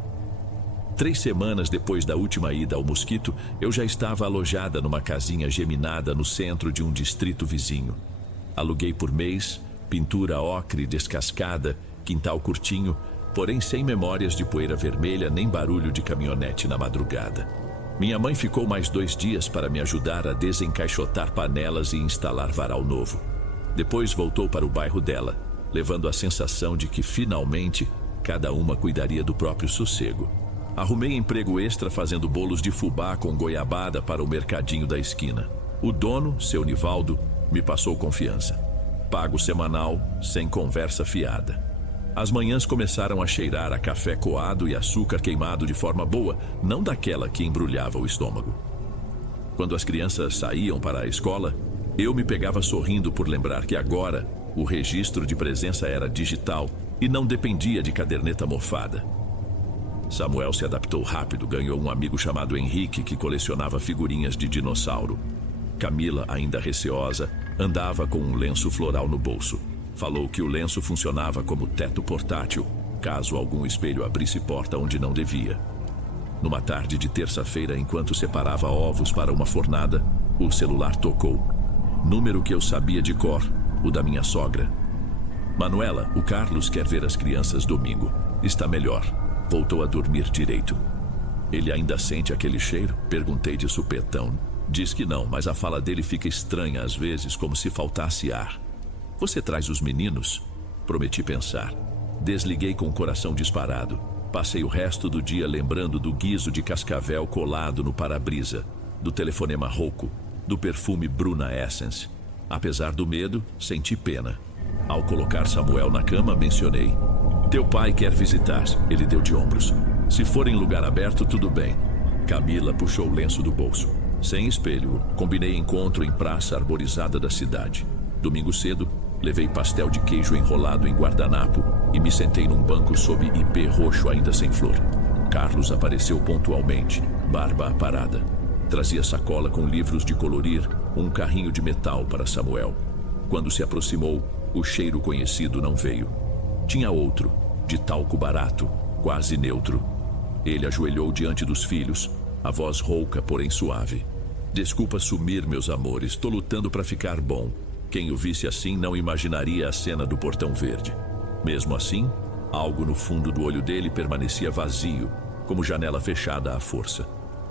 3 semanas depois da última ida ao Mosquito, eu já estava alojada numa casinha geminada no centro de um distrito vizinho. Aluguei por mês, pintura ocre descascada, quintal curtinho, porém sem memórias de poeira vermelha nem barulho de caminhonete na madrugada. Minha mãe ficou mais 2 dias para me ajudar a desencaixotar panelas e instalar varal novo. Depois voltou para o bairro dela, levando a sensação de que finalmente cada uma cuidaria do próprio sossego. Arrumei emprego extra fazendo bolos de fubá com goiabada para o mercadinho da esquina. O dono, seu Nivaldo, me passou confiança. Pago semanal, sem conversa fiada. As manhãs começaram a cheirar a café coado e açúcar queimado de forma boa, não daquela que embrulhava o estômago. Quando as crianças saíam para a escola, eu me pegava sorrindo por lembrar que agora o registro de presença era digital e não dependia de caderneta mofada. Samuel se adaptou rápido, ganhou um amigo chamado Henrique que colecionava figurinhas de dinossauro. Camila, ainda receosa, andava com um lenço floral no bolso. Falou que o lenço funcionava como teto portátil, caso algum espelho abrisse porta onde não devia. Numa tarde de terça-feira, enquanto separava ovos para uma fornada, o celular tocou. Número que eu sabia de cor, o da minha sogra. Manuela, o Carlos quer ver as crianças domingo. Está melhor. Voltou a dormir direito. Ele ainda sente aquele cheiro? Perguntei de supetão. Diz que não, mas a fala dele fica estranha às vezes, como se faltasse ar. Você traz os meninos? Prometi pensar. Desliguei com o coração disparado. Passei o resto do dia lembrando do guiso de cascavel colado no para-brisa, do telefonema rouco, do perfume Bruna Essence. Apesar do medo, senti pena. Ao colocar Samuel na cama, mencionei: teu pai quer visitar. Ele deu de ombros. Se for em lugar aberto, tudo bem. Camila puxou o lenço do bolso. Sem espelho, combinei encontro em praça arborizada da cidade. Domingo cedo, levei pastel de queijo enrolado em guardanapo e me sentei num banco sob ipê roxo ainda sem flor. Carlos apareceu pontualmente, barba aparada. Trazia sacola com livros de colorir, um carrinho de metal para Samuel. Quando se aproximou, o cheiro conhecido não veio. Tinha outro, de talco barato, quase neutro. Ele ajoelhou diante dos filhos, a voz rouca, porém suave. Desculpa sumir, meus amores, tô lutando para ficar bom. Quem o visse assim não imaginaria a cena do Portão Verde. Mesmo assim, algo no fundo do olho dele permanecia vazio, como janela fechada à força.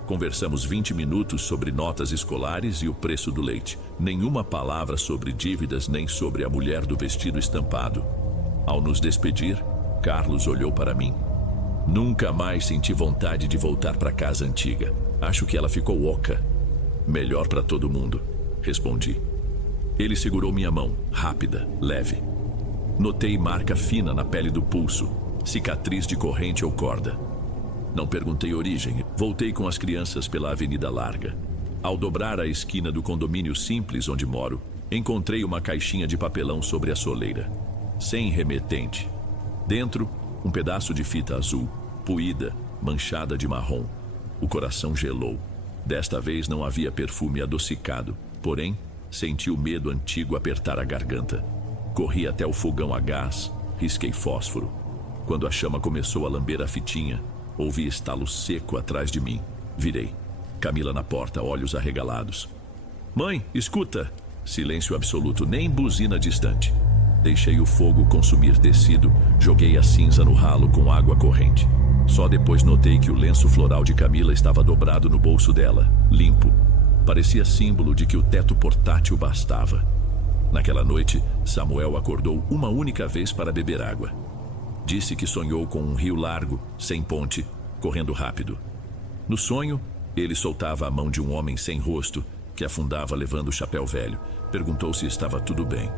Conversamos 20 minutos sobre notas escolares e o preço do leite. Nenhuma palavra sobre dívidas nem sobre a mulher do vestido estampado. Ao nos despedir, Carlos olhou para mim. Nunca mais senti vontade de voltar para casa antiga. Acho que ela ficou oca. Melhor para todo mundo, respondi. Ele segurou minha mão, rápida, leve. Notei marca fina na pele do pulso, cicatriz de corrente ou corda. Não perguntei origem. Voltei com as crianças pela Avenida Larga. Ao dobrar a esquina do condomínio simples onde moro, encontrei uma caixinha de papelão sobre a soleira. Sem remetente. Dentro, um pedaço de fita azul, poída, manchada de marrom. O coração gelou. Desta vez não havia perfume adocicado, porém, senti o medo antigo apertar a garganta. Corri até o fogão a gás, risquei fósforo. Quando a chama começou a lamber a fitinha, ouvi estalo seco atrás de mim. Virei. Camila na porta, olhos arregalados. Mãe, escuta! Silêncio absoluto, nem buzina distante. Deixei o fogo consumir tecido, joguei a cinza no ralo com água corrente. Só depois notei que o lenço floral de Camila estava dobrado no bolso dela, limpo. Parecia símbolo de que o teto portátil bastava. Naquela noite, Samuel acordou uma única vez para beber água. Disse que sonhou com um rio largo, sem ponte, correndo rápido. No sonho, ele soltava a mão de um homem sem rosto, que afundava levando o chapéu velho. Perguntou se estava tudo bem.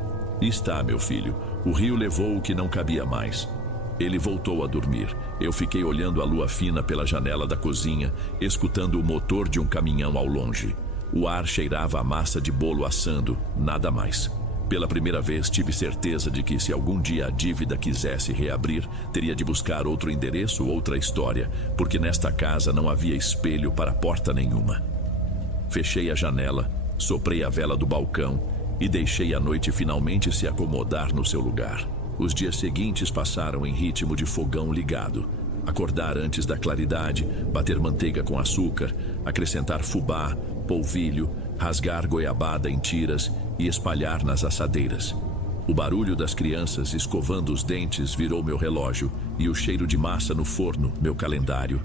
Está, meu filho. O rio levou o que não cabia mais. Ele voltou a dormir. Eu fiquei olhando a lua fina pela janela da cozinha, escutando o motor de um caminhão ao longe. O ar cheirava a massa de bolo assando, nada mais. Pela primeira vez tive certeza de que se algum dia a dívida quisesse reabrir, teria de buscar outro endereço, outra história, porque nesta casa não havia espelho para porta nenhuma. Fechei a janela, soprei a vela do balcão e deixei a noite finalmente se acomodar no seu lugar. Os dias seguintes passaram em ritmo de fogão ligado. Acordar antes da claridade, bater manteiga com açúcar, acrescentar fubá, polvilho, rasgar goiabada em tiras e espalhar nas assadeiras. O barulho das crianças escovando os dentes virou meu relógio e o cheiro de massa no forno, meu calendário.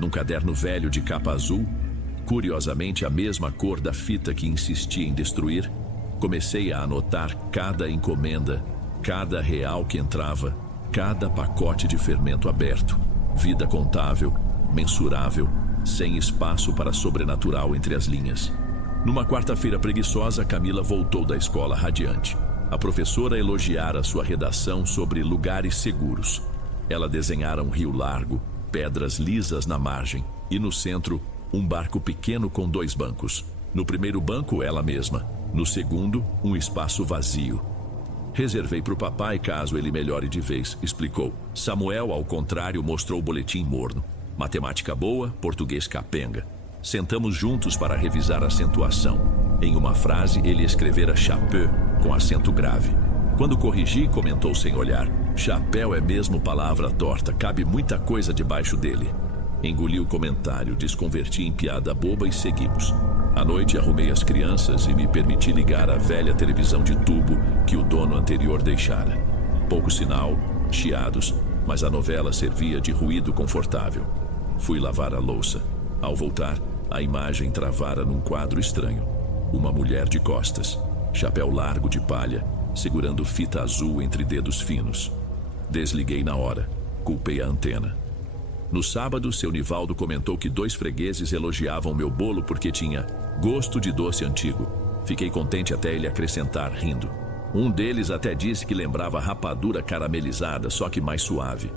Num caderno velho de capa azul, curiosamente a mesma cor da fita que insisti em destruir, comecei a anotar cada encomenda, cada real que entrava, cada pacote de fermento aberto. Vida contável, mensurável, sem espaço para sobrenatural entre as linhas. Numa quarta-feira preguiçosa, Camila voltou da escola radiante. A professora elogiara sua redação sobre lugares seguros. Ela desenhara um rio largo, pedras lisas na margem e no centro, um barco pequeno com 2 bancos. No primeiro banco, ela mesma. No segundo, um espaço vazio. Reservei para o papai caso ele melhore de vez, explicou. Samuel, ao contrário, mostrou o boletim morno. Matemática boa, português capenga. Sentamos juntos para revisar a acentuação. Em uma frase, ele escrevera chapéu, com acento grave. Quando corrigi, comentou sem olhar. Chapéu é mesmo palavra torta, cabe muita coisa debaixo dele. Engoli o comentário, desconverti em piada boba e seguimos. À noite, arrumei as crianças e me permiti ligar a velha televisão de tubo que o dono anterior deixara. Pouco sinal, chiados, mas a novela servia de ruído confortável. Fui lavar a louça. Ao voltar, a imagem travara num quadro estranho. Uma mulher de costas, chapéu largo de palha, segurando fita azul entre dedos finos. Desliguei na hora, culpei a antena. No sábado, seu Nivaldo comentou que 2 fregueses elogiavam meu bolo porque tinha gosto de doce antigo. Fiquei contente até ele acrescentar, rindo. Um deles até disse que lembrava rapadura caramelizada, só que mais suave.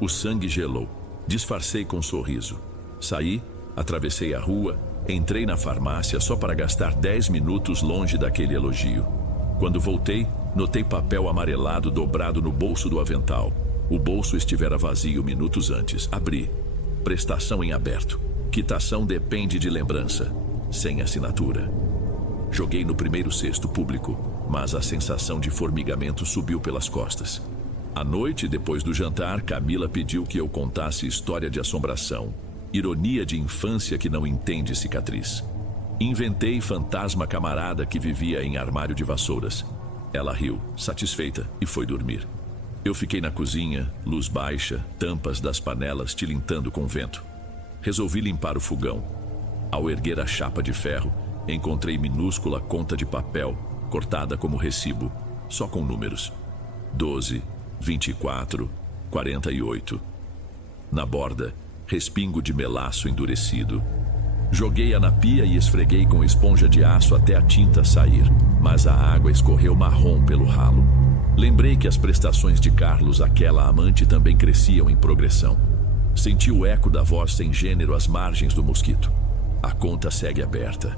O sangue gelou. Disfarcei com um sorriso. Saí, atravessei a rua, entrei na farmácia só para gastar 10 minutos longe daquele elogio. Quando voltei, notei papel amarelado dobrado no bolso do avental. O bolso estivera vazio minutos antes. Abri. Prestação em aberto. Quitação depende de lembrança. Sem assinatura. Joguei no primeiro cesto público, mas a sensação de formigamento subiu pelas costas. À noite, depois do jantar, Camila pediu que eu contasse história de assombração. Ironia de infância que não entende cicatriz. Inventei fantasma camarada que vivia em armário de vassouras. Ela riu, satisfeita, e foi dormir. Eu fiquei na cozinha, luz baixa, tampas das panelas tilintando com vento. Resolvi limpar o fogão. Ao erguer a chapa de ferro, encontrei minúscula conta de papel, cortada como recibo, só com números. 12, 24, 48. Na borda, respingo de melaço endurecido. Joguei-a na pia e esfreguei com esponja de aço até a tinta sair, mas a água escorreu marrom pelo ralo. Lembrei que as prestações de Carlos àquela amante também cresciam em progressão. Senti o eco da voz sem gênero às margens do mosquito. A conta segue aberta.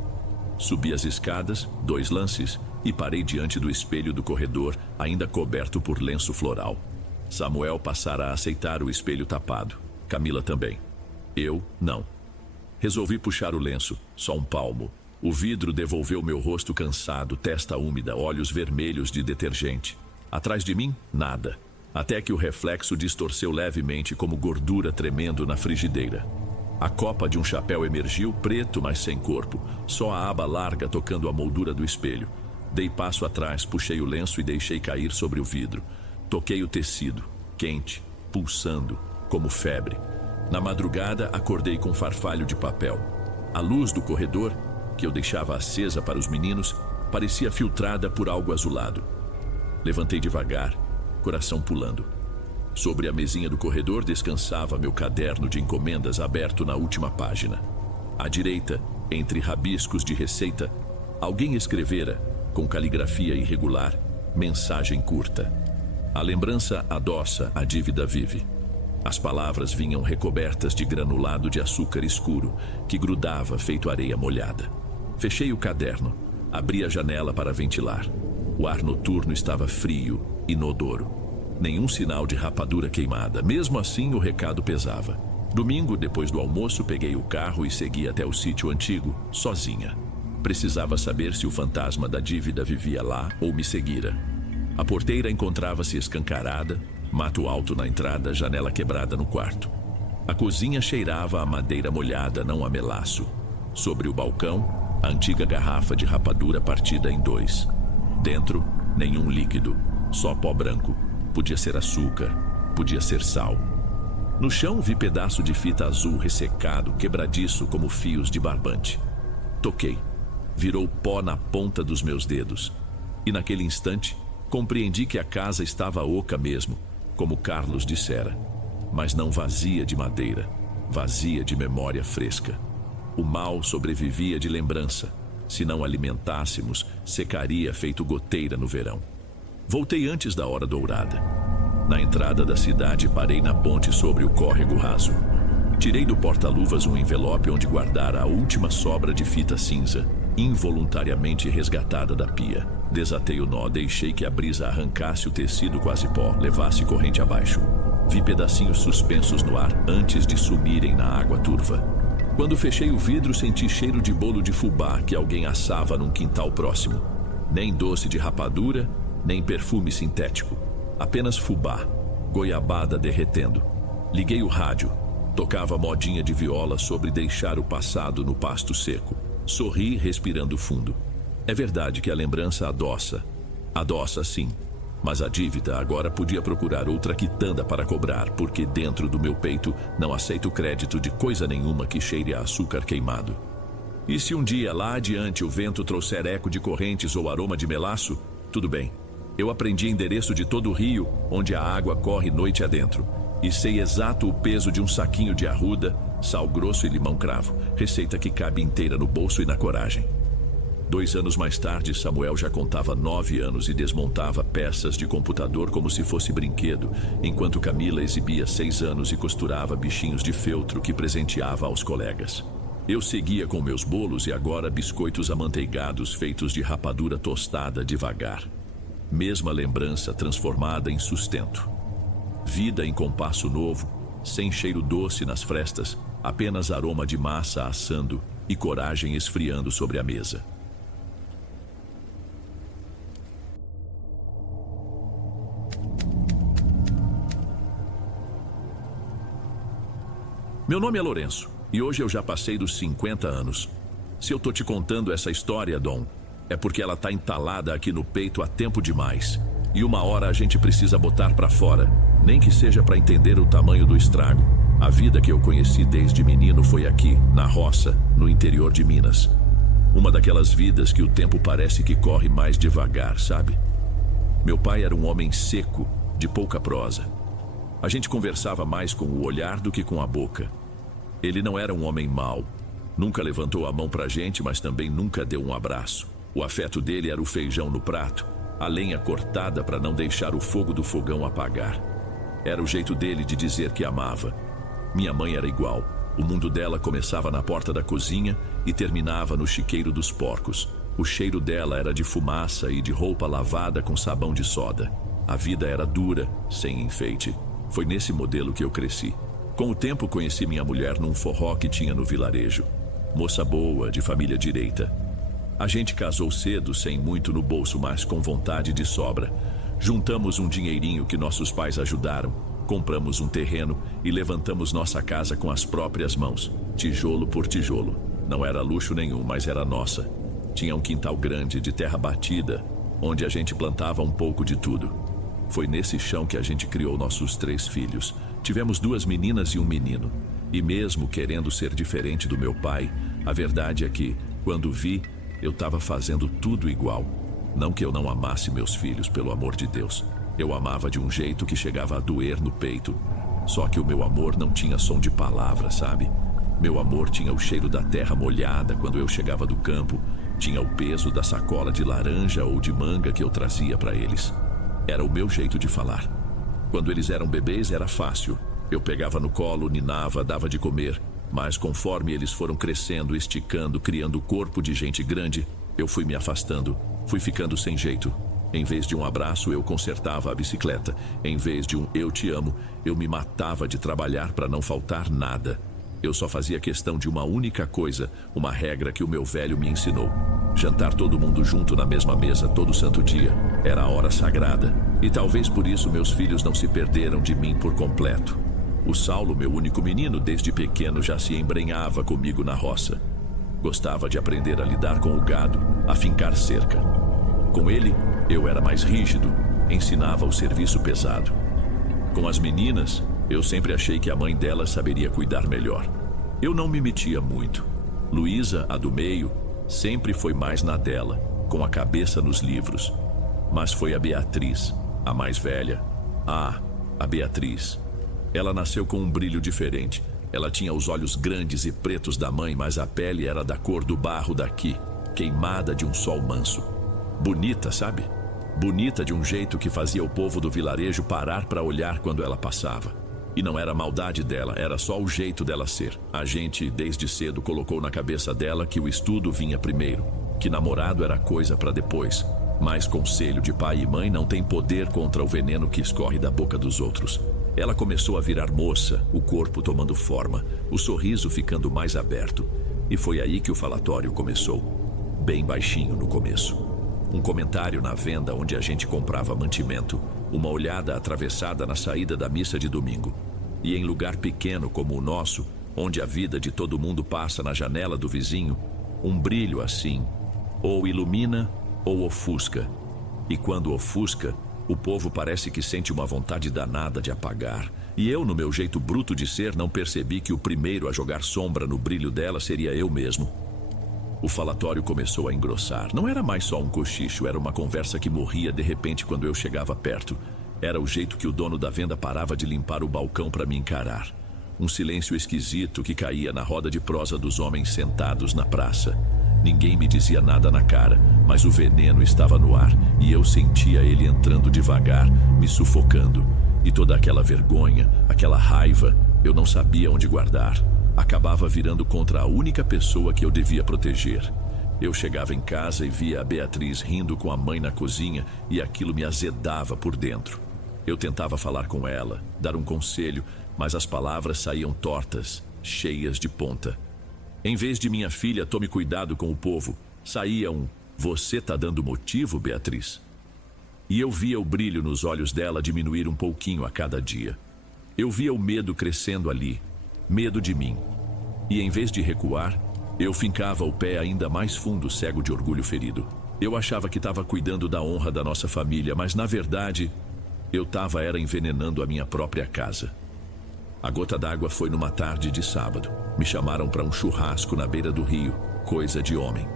Subi as escadas, 2 lances, e parei diante do espelho do corredor, ainda coberto por lenço floral. Samuel passara a aceitar o espelho tapado. Camila também. Eu, não. Resolvi puxar o lenço, só um palmo. O vidro devolveu meu rosto cansado, testa úmida, olhos vermelhos de detergente. Atrás de mim, nada. Até que o reflexo distorceu levemente como gordura tremendo na frigideira. A copa de um chapéu emergiu, preto, mas sem corpo. Só a aba larga tocando a moldura do espelho. Dei passo atrás, puxei o lenço e deixei cair sobre o vidro. Toquei o tecido, quente, pulsando, como febre. Na madrugada, acordei com farfalho de papel. A luz do corredor, que eu deixava acesa para os meninos, parecia filtrada por algo azulado. Levantei devagar, coração pulando. Sobre a mesinha do corredor descansava meu caderno de encomendas aberto na última página. À direita, entre rabiscos de receita, alguém escrevera, com caligrafia irregular, mensagem curta. A lembrança adoça, a dívida vive. As palavras vinham recobertas de granulado de açúcar escuro, que grudava feito areia molhada. Fechei o caderno, abri a janela para ventilar. O ar noturno estava frio, inodoro. Nenhum sinal de rapadura queimada. Mesmo assim, o recado pesava. Domingo, depois do almoço, peguei o carro e segui até o sítio antigo, sozinha. Precisava saber se o fantasma da dívida vivia lá ou me seguira. A porteira encontrava-se escancarada, mato alto na entrada, janela quebrada no quarto. A cozinha cheirava a madeira molhada, não a melaço. Sobre o balcão, a antiga garrafa de rapadura partida em 2. Dentro, nenhum líquido, só pó branco. Podia ser açúcar, podia ser sal. No chão, vi pedaço de fita azul ressecado, quebradiço como fios de barbante. Toquei. Virou pó na ponta dos meus dedos. E naquele instante, compreendi que a casa estava oca mesmo, como Carlos dissera. Mas não vazia de madeira, vazia de memória fresca. O mal sobrevivia de lembrança. Se não alimentássemos, secaria feito goteira no verão. Voltei antes da hora dourada. Na entrada da cidade, parei na ponte sobre o córrego raso. Tirei do porta-luvas um envelope onde guardara a última sobra de fita cinza, involuntariamente resgatada da pia. Desatei o nó, deixei que a brisa arrancasse o tecido quase pó, levasse corrente abaixo. Vi pedacinhos suspensos no ar antes de sumirem na água turva. Quando fechei o vidro, senti cheiro de bolo de fubá que alguém assava num quintal próximo. Nem doce de rapadura, nem perfume sintético. Apenas fubá, goiabada derretendo. Liguei o rádio. Tocava modinha de viola sobre deixar o passado no pasto seco. Sorri, respirando fundo. É verdade que a lembrança adoça. Adoça, sim. Mas a dívida agora podia procurar outra quitanda para cobrar, porque dentro do meu peito não aceito crédito de coisa nenhuma que cheire a açúcar queimado. E se um dia lá adiante o vento trouxer eco de correntes ou aroma de melaço, tudo bem. Eu aprendi endereço de todo o rio, onde a água corre noite adentro. E sei exato o peso de um saquinho de arruda, sal grosso e limão cravo. Receita que cabe inteira no bolso e na coragem. 2 anos mais tarde, Samuel já contava 9 anos e desmontava peças de computador como se fosse brinquedo, enquanto Camila exibia 6 anos e costurava bichinhos de feltro que presenteava aos colegas. Eu seguia com meus bolos e agora biscoitos amanteigados feitos de rapadura tostada devagar. Mesma lembrança transformada em sustento. Vida em compasso novo, sem cheiro doce nas frestas, apenas aroma de massa assando e coragem esfriando sobre a mesa. Meu nome é Lourenço, e hoje eu já passei dos 50 anos. Se eu tô te contando essa história, Dom, é porque ela tá entalada aqui no peito há tempo demais. E uma hora a gente precisa botar pra fora, nem que seja pra entender o tamanho do estrago. A vida que eu conheci desde menino foi aqui, na roça, no interior de Minas. Uma daquelas vidas que o tempo parece que corre mais devagar, sabe? Meu pai era um homem seco, de pouca prosa. A gente conversava mais com o olhar do que com a boca. Ele não era um homem mau. Nunca levantou a mão pra gente, mas também nunca deu um abraço. O afeto dele era o feijão no prato, a lenha cortada para não deixar o fogo do fogão apagar. Era o jeito dele de dizer que amava. Minha mãe era igual. O mundo dela começava na porta da cozinha e terminava no chiqueiro dos porcos. O cheiro dela era de fumaça e de roupa lavada com sabão de soda. A vida era dura, sem enfeite. Foi nesse modelo que eu cresci. Com o tempo conheci minha mulher num forró que tinha no vilarejo. Moça boa, de família direita. A gente casou cedo, sem muito no bolso, mas com vontade de sobra. Juntamos um dinheirinho que nossos pais ajudaram. Compramos um terreno e levantamos nossa casa com as próprias mãos, tijolo por tijolo. Não era luxo nenhum, mas era nossa. Tinha um quintal grande de terra batida, onde a gente plantava um pouco de tudo. Foi nesse chão que a gente criou nossos 3 filhos. Tivemos 2 meninas e um menino. E mesmo querendo ser diferente do meu pai, a verdade é que, quando vi, eu estava fazendo tudo igual. Não que eu não amasse meus filhos, pelo amor de Deus. Eu amava de um jeito que chegava a doer no peito. Só que o meu amor não tinha som de palavra, sabe? Meu amor tinha o cheiro da terra molhada quando eu chegava do campo. Tinha o peso da sacola de laranja ou de manga que eu trazia para eles. Era o meu jeito de falar. Quando eles eram bebês era fácil. Eu pegava no colo, ninava, dava de comer. Mas conforme eles foram crescendo, esticando, criando o corpo de gente grande, eu fui me afastando, fui ficando sem jeito. Em vez de um abraço, eu consertava a bicicleta. Em vez de um eu te amo, eu me matava de trabalhar para não faltar nada. Eu só fazia questão de uma única coisa, uma regra que o meu velho me ensinou. Jantar todo mundo junto na mesma mesa todo santo dia. Era a hora sagrada. E talvez por isso meus filhos não se perderam de mim por completo. O Saulo, meu único menino, desde pequeno já se embrenhava comigo na roça. Gostava de aprender a lidar com o gado, a fincar cerca. Com ele, eu era mais rígido, ensinava o serviço pesado. Com as meninas, eu sempre achei que a mãe delas saberia cuidar melhor. Eu não me metia muito. Luísa, a do meio, sempre foi mais na dela, com a cabeça nos livros. Mas foi a Beatriz, a mais velha. A Beatriz. Ela nasceu com um brilho diferente. Ela tinha os olhos grandes e pretos da mãe, mas a pele era da cor do barro daqui, queimada de um sol manso. Bonita, sabe? Bonita de um jeito que fazia o povo do vilarejo parar para olhar quando ela passava. E não era maldade dela, era só o jeito dela ser. A gente, desde cedo, colocou na cabeça dela que o estudo vinha primeiro, que namorado era coisa para depois. Mas conselho de pai e mãe não tem poder contra o veneno que escorre da boca dos outros. Ela começou a virar moça, o corpo tomando forma, o sorriso ficando mais aberto. E foi aí que o falatório começou. Bem baixinho no começo. Um comentário na venda onde a gente comprava mantimento, uma olhada atravessada na saída da missa de domingo. E em lugar pequeno como o nosso, onde a vida de todo mundo passa na janela do vizinho, um brilho assim, ou ilumina ou ofusca. E quando ofusca, o povo parece que sente uma vontade danada de apagar. E eu, no meu jeito bruto de ser, não percebi que o primeiro a jogar sombra no brilho dela seria eu mesmo. O falatório começou a engrossar. Não era mais só um cochicho, era uma conversa que morria de repente quando eu chegava perto. Era o jeito que o dono da venda parava de limpar o balcão para me encarar. Um silêncio esquisito que caía na roda de prosa dos homens sentados na praça. Ninguém me dizia nada na cara, mas o veneno estava no ar e eu sentia ele entrando devagar, me sufocando. E toda aquela vergonha, aquela raiva, eu não sabia onde guardar. Acabava virando contra a única pessoa que eu devia proteger. Eu chegava em casa e via a Beatriz rindo com a mãe na cozinha e aquilo me azedava por dentro. Eu tentava falar com ela, dar um conselho, mas as palavras saíam tortas, cheias de ponta. Em vez de minha filha, tome cuidado com o povo, saía um, você tá dando motivo, Beatriz? E eu via o brilho nos olhos dela diminuir um pouquinho a cada dia. Eu via o medo crescendo ali, medo de mim. E em vez de recuar, eu fincava o pé ainda mais fundo, cego de orgulho ferido. Eu achava que estava cuidando da honra da nossa família, mas na verdade, eu estava envenenando a minha própria casa. A gota d'água foi numa tarde de sábado. Me chamaram para um churrasco na beira do rio, coisa de homem.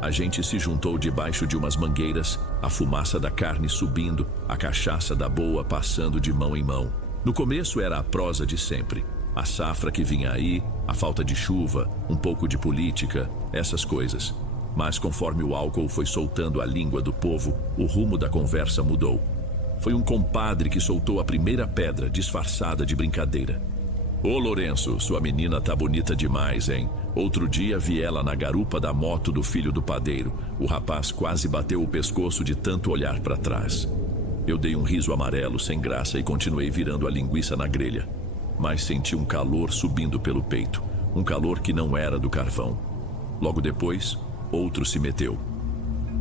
A gente se juntou debaixo de umas mangueiras, a fumaça da carne subindo, a cachaça da boa passando de mão em mão. No começo era a prosa de sempre. A safra que vinha aí, a falta de chuva, um pouco de política, essas coisas. Mas conforme o álcool foi soltando a língua do povo, o rumo da conversa mudou. Foi um compadre que soltou a primeira pedra, disfarçada de brincadeira. Ô Lourenço, sua menina tá bonita demais, hein? Outro dia vi ela na garupa da moto do filho do padeiro. O rapaz quase bateu o pescoço de tanto olhar para trás. Eu dei um riso amarelo sem graça e continuei virando a linguiça na grelha. Mas senti um calor subindo pelo peito. Um calor que não era do carvão. Logo depois, outro se meteu.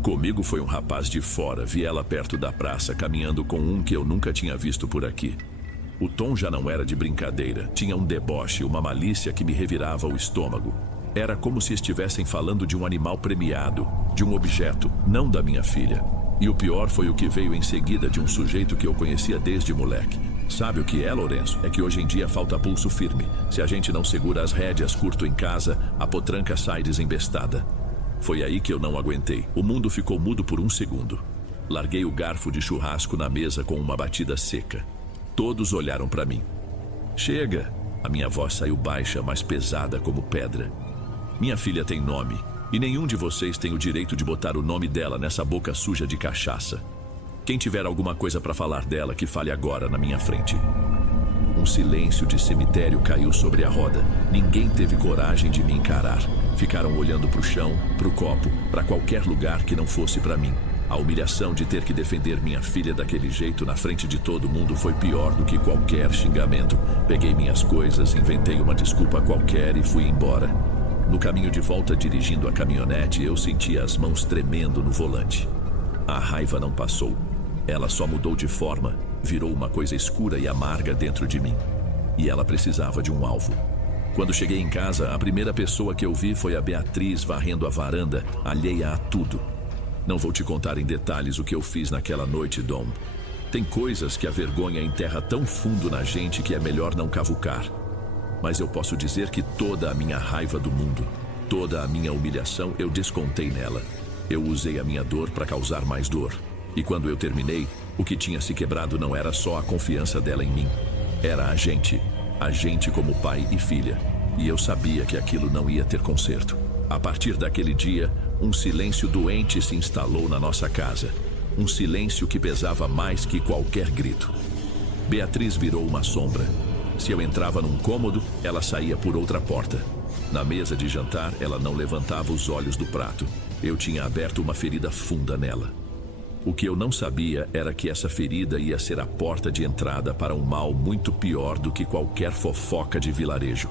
Comigo foi um rapaz de fora, vi ela perto da praça, caminhando com um que eu nunca tinha visto por aqui. O tom já não era de brincadeira, tinha um deboche, uma malícia que me revirava o estômago. Era como se estivessem falando de um animal premiado, de um objeto, não da minha filha. E o pior foi o que veio em seguida de um sujeito que eu conhecia desde moleque. Sabe o que é, Lourenço? É que hoje em dia falta pulso firme. Se a gente não segura as rédeas curto em casa, a potranca sai desembestada. Foi aí que eu não aguentei. O mundo ficou mudo por um segundo. Larguei o garfo de churrasco na mesa com uma batida seca. Todos olharam para mim. Chega! A minha voz saiu baixa, mas pesada como pedra. Minha filha tem nome, e nenhum de vocês tem o direito de botar o nome dela nessa boca suja de cachaça. Quem tiver alguma coisa para falar dela, que fale agora na minha frente. Um silêncio de cemitério caiu sobre a roda. Ninguém teve coragem de me encarar. Ficaram olhando para o chão, para o copo, para qualquer lugar que não fosse para mim. A humilhação de ter que defender minha filha daquele jeito na frente de todo mundo foi pior do que qualquer xingamento. Peguei minhas coisas, inventei uma desculpa qualquer e fui embora. No caminho de volta dirigindo a caminhonete, eu sentia as mãos tremendo no volante. A raiva não passou. Ela só mudou de forma, virou uma coisa escura e amarga dentro de mim. E ela precisava de um alvo. Quando cheguei em casa, a primeira pessoa que eu vi foi a Beatriz varrendo a varanda, alheia a tudo. Não vou te contar em detalhes o que eu fiz naquela noite, Dom. Tem coisas que a vergonha enterra tão fundo na gente que é melhor não cavucar. Mas eu posso dizer que toda a minha raiva do mundo, toda a minha humilhação, eu descontei nela. Eu usei a minha dor para causar mais dor. E quando eu terminei, o que tinha se quebrado não era só a confiança dela em mim. Era a gente como pai e filha. E eu sabia que aquilo não ia ter conserto. A partir daquele dia, um silêncio doente se instalou na nossa casa. Um silêncio que pesava mais que qualquer grito. Beatriz virou uma sombra. Se eu entrava num cômodo, ela saía por outra porta. Na mesa de jantar, ela não levantava os olhos do prato. Eu tinha aberto uma ferida funda nela. O que eu não sabia era que essa ferida ia ser a porta de entrada para um mal muito pior do que qualquer fofoca de vilarejo.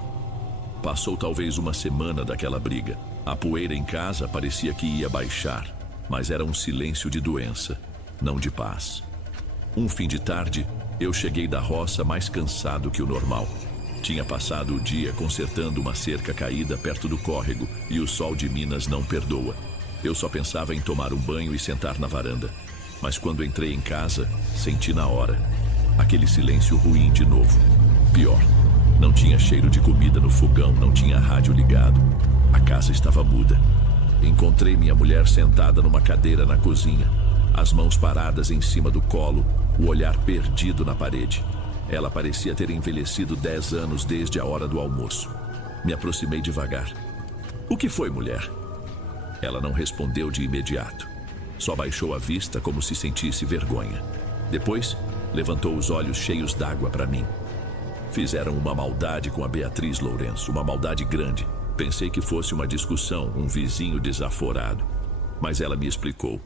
Passou talvez uma semana daquela briga. A poeira em casa parecia que ia baixar, mas era um silêncio de doença, não de paz. Um fim de tarde, eu cheguei da roça mais cansado que o normal. Tinha passado o dia consertando uma cerca caída perto do córrego e o sol de Minas não perdoa. Eu só pensava em tomar um banho e sentar na varanda. Mas quando entrei em casa, senti na hora aquele silêncio ruim de novo. Pior, não tinha cheiro de comida no fogão, não tinha rádio ligado. A casa estava muda. Encontrei minha mulher sentada numa cadeira na cozinha, as mãos paradas em cima do colo, o olhar perdido na parede. Ela parecia ter envelhecido 10 anos desde a hora do almoço. Me aproximei devagar. "O que foi, mulher?" Ela não respondeu de imediato. Só baixou a vista como se sentisse vergonha. Depois, levantou os olhos cheios d'água para mim. Fizeram uma maldade com a Beatriz, Lourenço, uma maldade grande. Pensei que fosse uma discussão, um vizinho desaforado. Mas ela me explicou.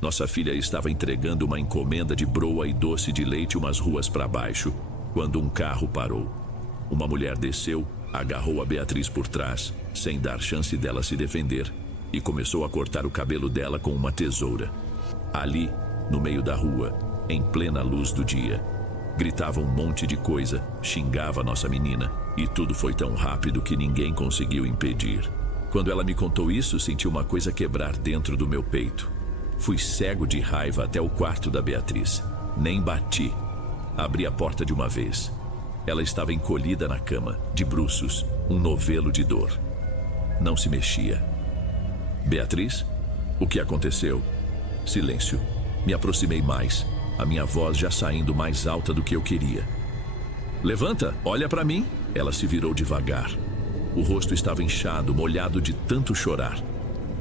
Nossa filha estava entregando uma encomenda de broa e doce de leite umas ruas para baixo, quando um carro parou. Uma mulher desceu, agarrou a Beatriz por trás, sem dar chance dela se defender, e começou a cortar o cabelo dela com uma tesoura. Ali, no meio da rua, em plena luz do dia, gritava um monte de coisa, xingava nossa menina, e tudo foi tão rápido que ninguém conseguiu impedir. Quando ela me contou isso, senti uma coisa quebrar dentro do meu peito. Fui cego de raiva até o quarto da Beatriz. Nem bati. Abri a porta de uma vez. Ela estava encolhida na cama, de bruços, um novelo de dor. Não se mexia. "Beatriz? O que aconteceu?" Silêncio. Me aproximei mais, a minha voz já saindo mais alta do que eu queria. "Levanta, olha para mim." Ela se virou devagar. O rosto estava inchado, molhado de tanto chorar.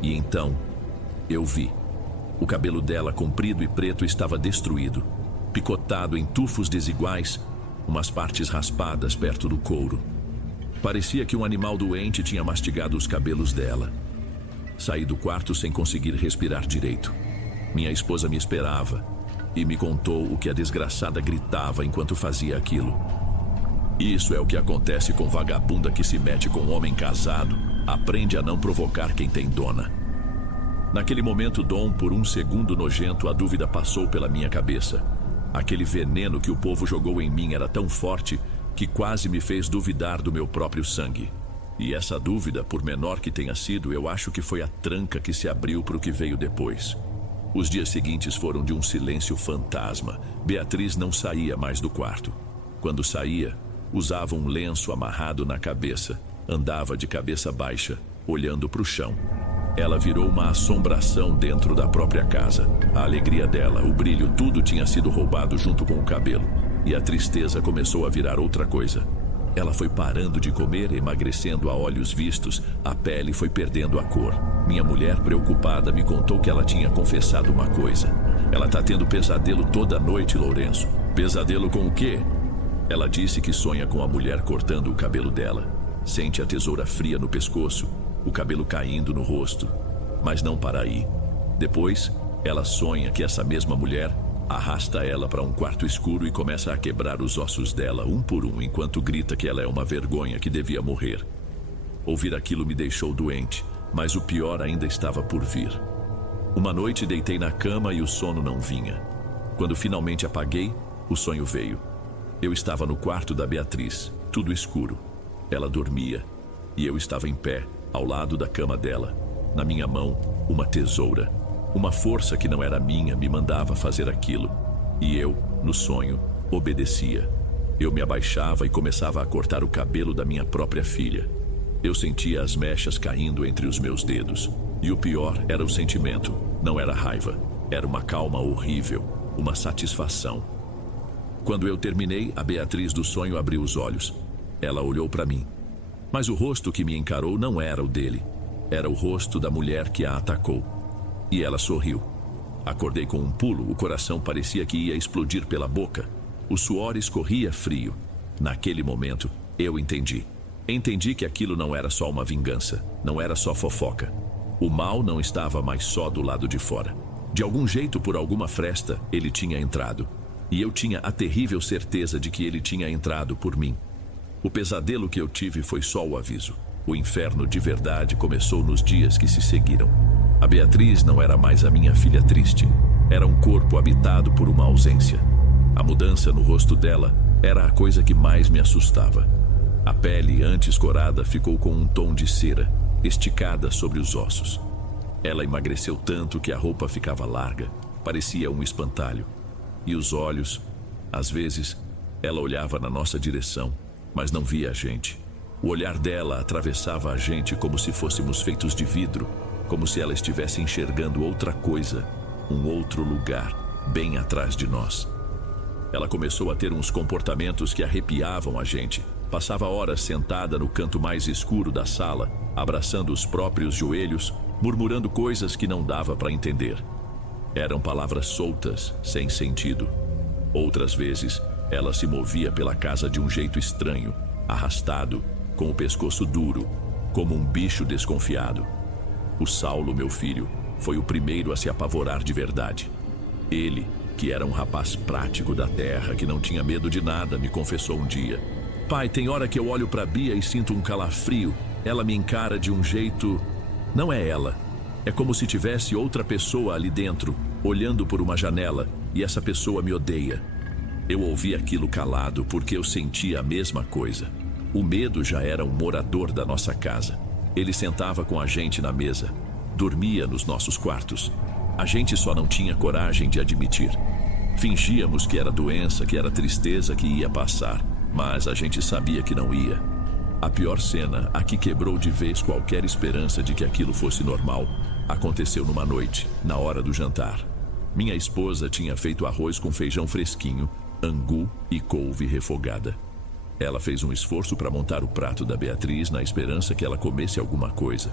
E então, eu vi. O cabelo dela, comprido e preto, estava destruído, picotado em tufos desiguais, umas partes raspadas perto do couro. Parecia que um animal doente tinha mastigado os cabelos dela. Saí do quarto sem conseguir respirar direito. Minha esposa me esperava e me contou o que a desgraçada gritava enquanto fazia aquilo. "Isso é o que acontece com vagabunda que se mete com um homem casado. Aprende a não provocar quem tem dona." Naquele momento, Dom, por um segundo nojento, a dúvida passou pela minha cabeça. Aquele veneno que o povo jogou em mim era tão forte que quase me fez duvidar do meu próprio sangue. E essa dúvida, por menor que tenha sido, eu acho que foi a tranca que se abriu para o que veio depois. Os dias seguintes foram de um silêncio fantasma. Beatriz não saía mais do quarto. Quando saía, usava um lenço amarrado na cabeça. Andava de cabeça baixa, olhando para o chão. Ela virou uma assombração dentro da própria casa. A alegria dela, o brilho, tudo tinha sido roubado junto com o cabelo. E a tristeza começou a virar outra coisa. Ela foi parando de comer, emagrecendo a olhos vistos, a pele foi perdendo a cor. Minha mulher, preocupada, me contou que ela tinha confessado uma coisa. "Ela tá tendo pesadelo toda noite, Lourenço." "Pesadelo com o quê?" Ela disse que sonha com a mulher cortando o cabelo dela. Sente a tesoura fria no pescoço, o cabelo caindo no rosto. Mas não para aí. Depois, Ela sonha que essa mesma mulher arrasta ela para um quarto escuro e começa a quebrar os ossos dela, um por um, enquanto grita que ela é uma vergonha, que devia morrer. Ouvir aquilo me deixou doente, mas o pior ainda estava por vir. Uma noite deitei na cama e o sono não vinha. Quando finalmente apaguei, o sonho veio. Eu estava no quarto da Beatriz, tudo escuro. Ela dormia, e eu estava em pé, ao lado da cama dela. Na minha mão, uma tesoura. Uma força que não era minha me mandava fazer aquilo. E eu, no sonho, obedecia. Eu me abaixava e começava a cortar o cabelo da minha própria filha. Eu sentia as mechas caindo entre os meus dedos. E o pior era o sentimento. Não era raiva. Era uma calma horrível. Uma satisfação. Quando eu terminei, a Beatriz do sonho abriu os olhos. Ela olhou para mim. Mas o rosto que me encarou não era o dele. Era o rosto da mulher que a atacou. E ela sorriu. Acordei com um pulo, o coração parecia que ia explodir pela boca. O suor escorria frio. Naquele momento, eu entendi. Entendi que aquilo não era só uma vingança, não era só fofoca. O mal não estava mais só do lado de fora. De algum jeito, por alguma fresta, ele tinha entrado. E eu tinha a terrível certeza de que ele tinha entrado por mim. O pesadelo que eu tive foi só o aviso. O inferno de verdade começou nos dias que se seguiram. A Beatriz não era mais a minha filha triste. Era um corpo habitado por uma ausência. A mudança no rosto dela era a coisa que mais me assustava. A pele, antes corada, ficou com um tom de cera, esticada sobre os ossos. Ela emagreceu tanto que a roupa ficava larga, parecia um espantalho. E os olhos, às vezes, ela olhava na nossa direção, mas não via a gente. O olhar dela atravessava a gente como se fôssemos feitos de vidro, como se ela estivesse enxergando outra coisa, um outro lugar, bem atrás de nós. Ela começou a ter uns comportamentos que arrepiavam a gente. Passava horas sentada no canto mais escuro da sala, abraçando os próprios joelhos, murmurando coisas que não dava para entender. Eram palavras soltas, sem sentido. Outras vezes, ela se movia pela casa de um jeito estranho, arrastado, com o pescoço duro, como um bicho desconfiado. O Saulo, meu filho, foi o primeiro a se apavorar de verdade. Ele, que era um rapaz prático da terra, que não tinha medo de nada, me confessou um dia: pai, tem hora que eu olho para Bia e sinto um calafrio. Ela me encara de um jeito... Não é ela. É como se tivesse outra pessoa ali dentro, olhando por uma janela, e essa pessoa me odeia. Eu ouvi aquilo calado porque eu sentia a mesma coisa. O medo já era um morador da nossa casa. Ele sentava com a gente na mesa, dormia nos nossos quartos. A gente só não tinha coragem de admitir. Fingíamos que era doença, que era tristeza que ia passar, mas a gente sabia que não ia. A pior cena, a que quebrou de vez qualquer esperança de que aquilo fosse normal, aconteceu numa noite, na hora do jantar. Minha esposa tinha feito arroz com feijão fresquinho, angu e couve refogada. Ela fez um esforço para montar o prato da Beatriz na esperança que ela comesse alguma coisa.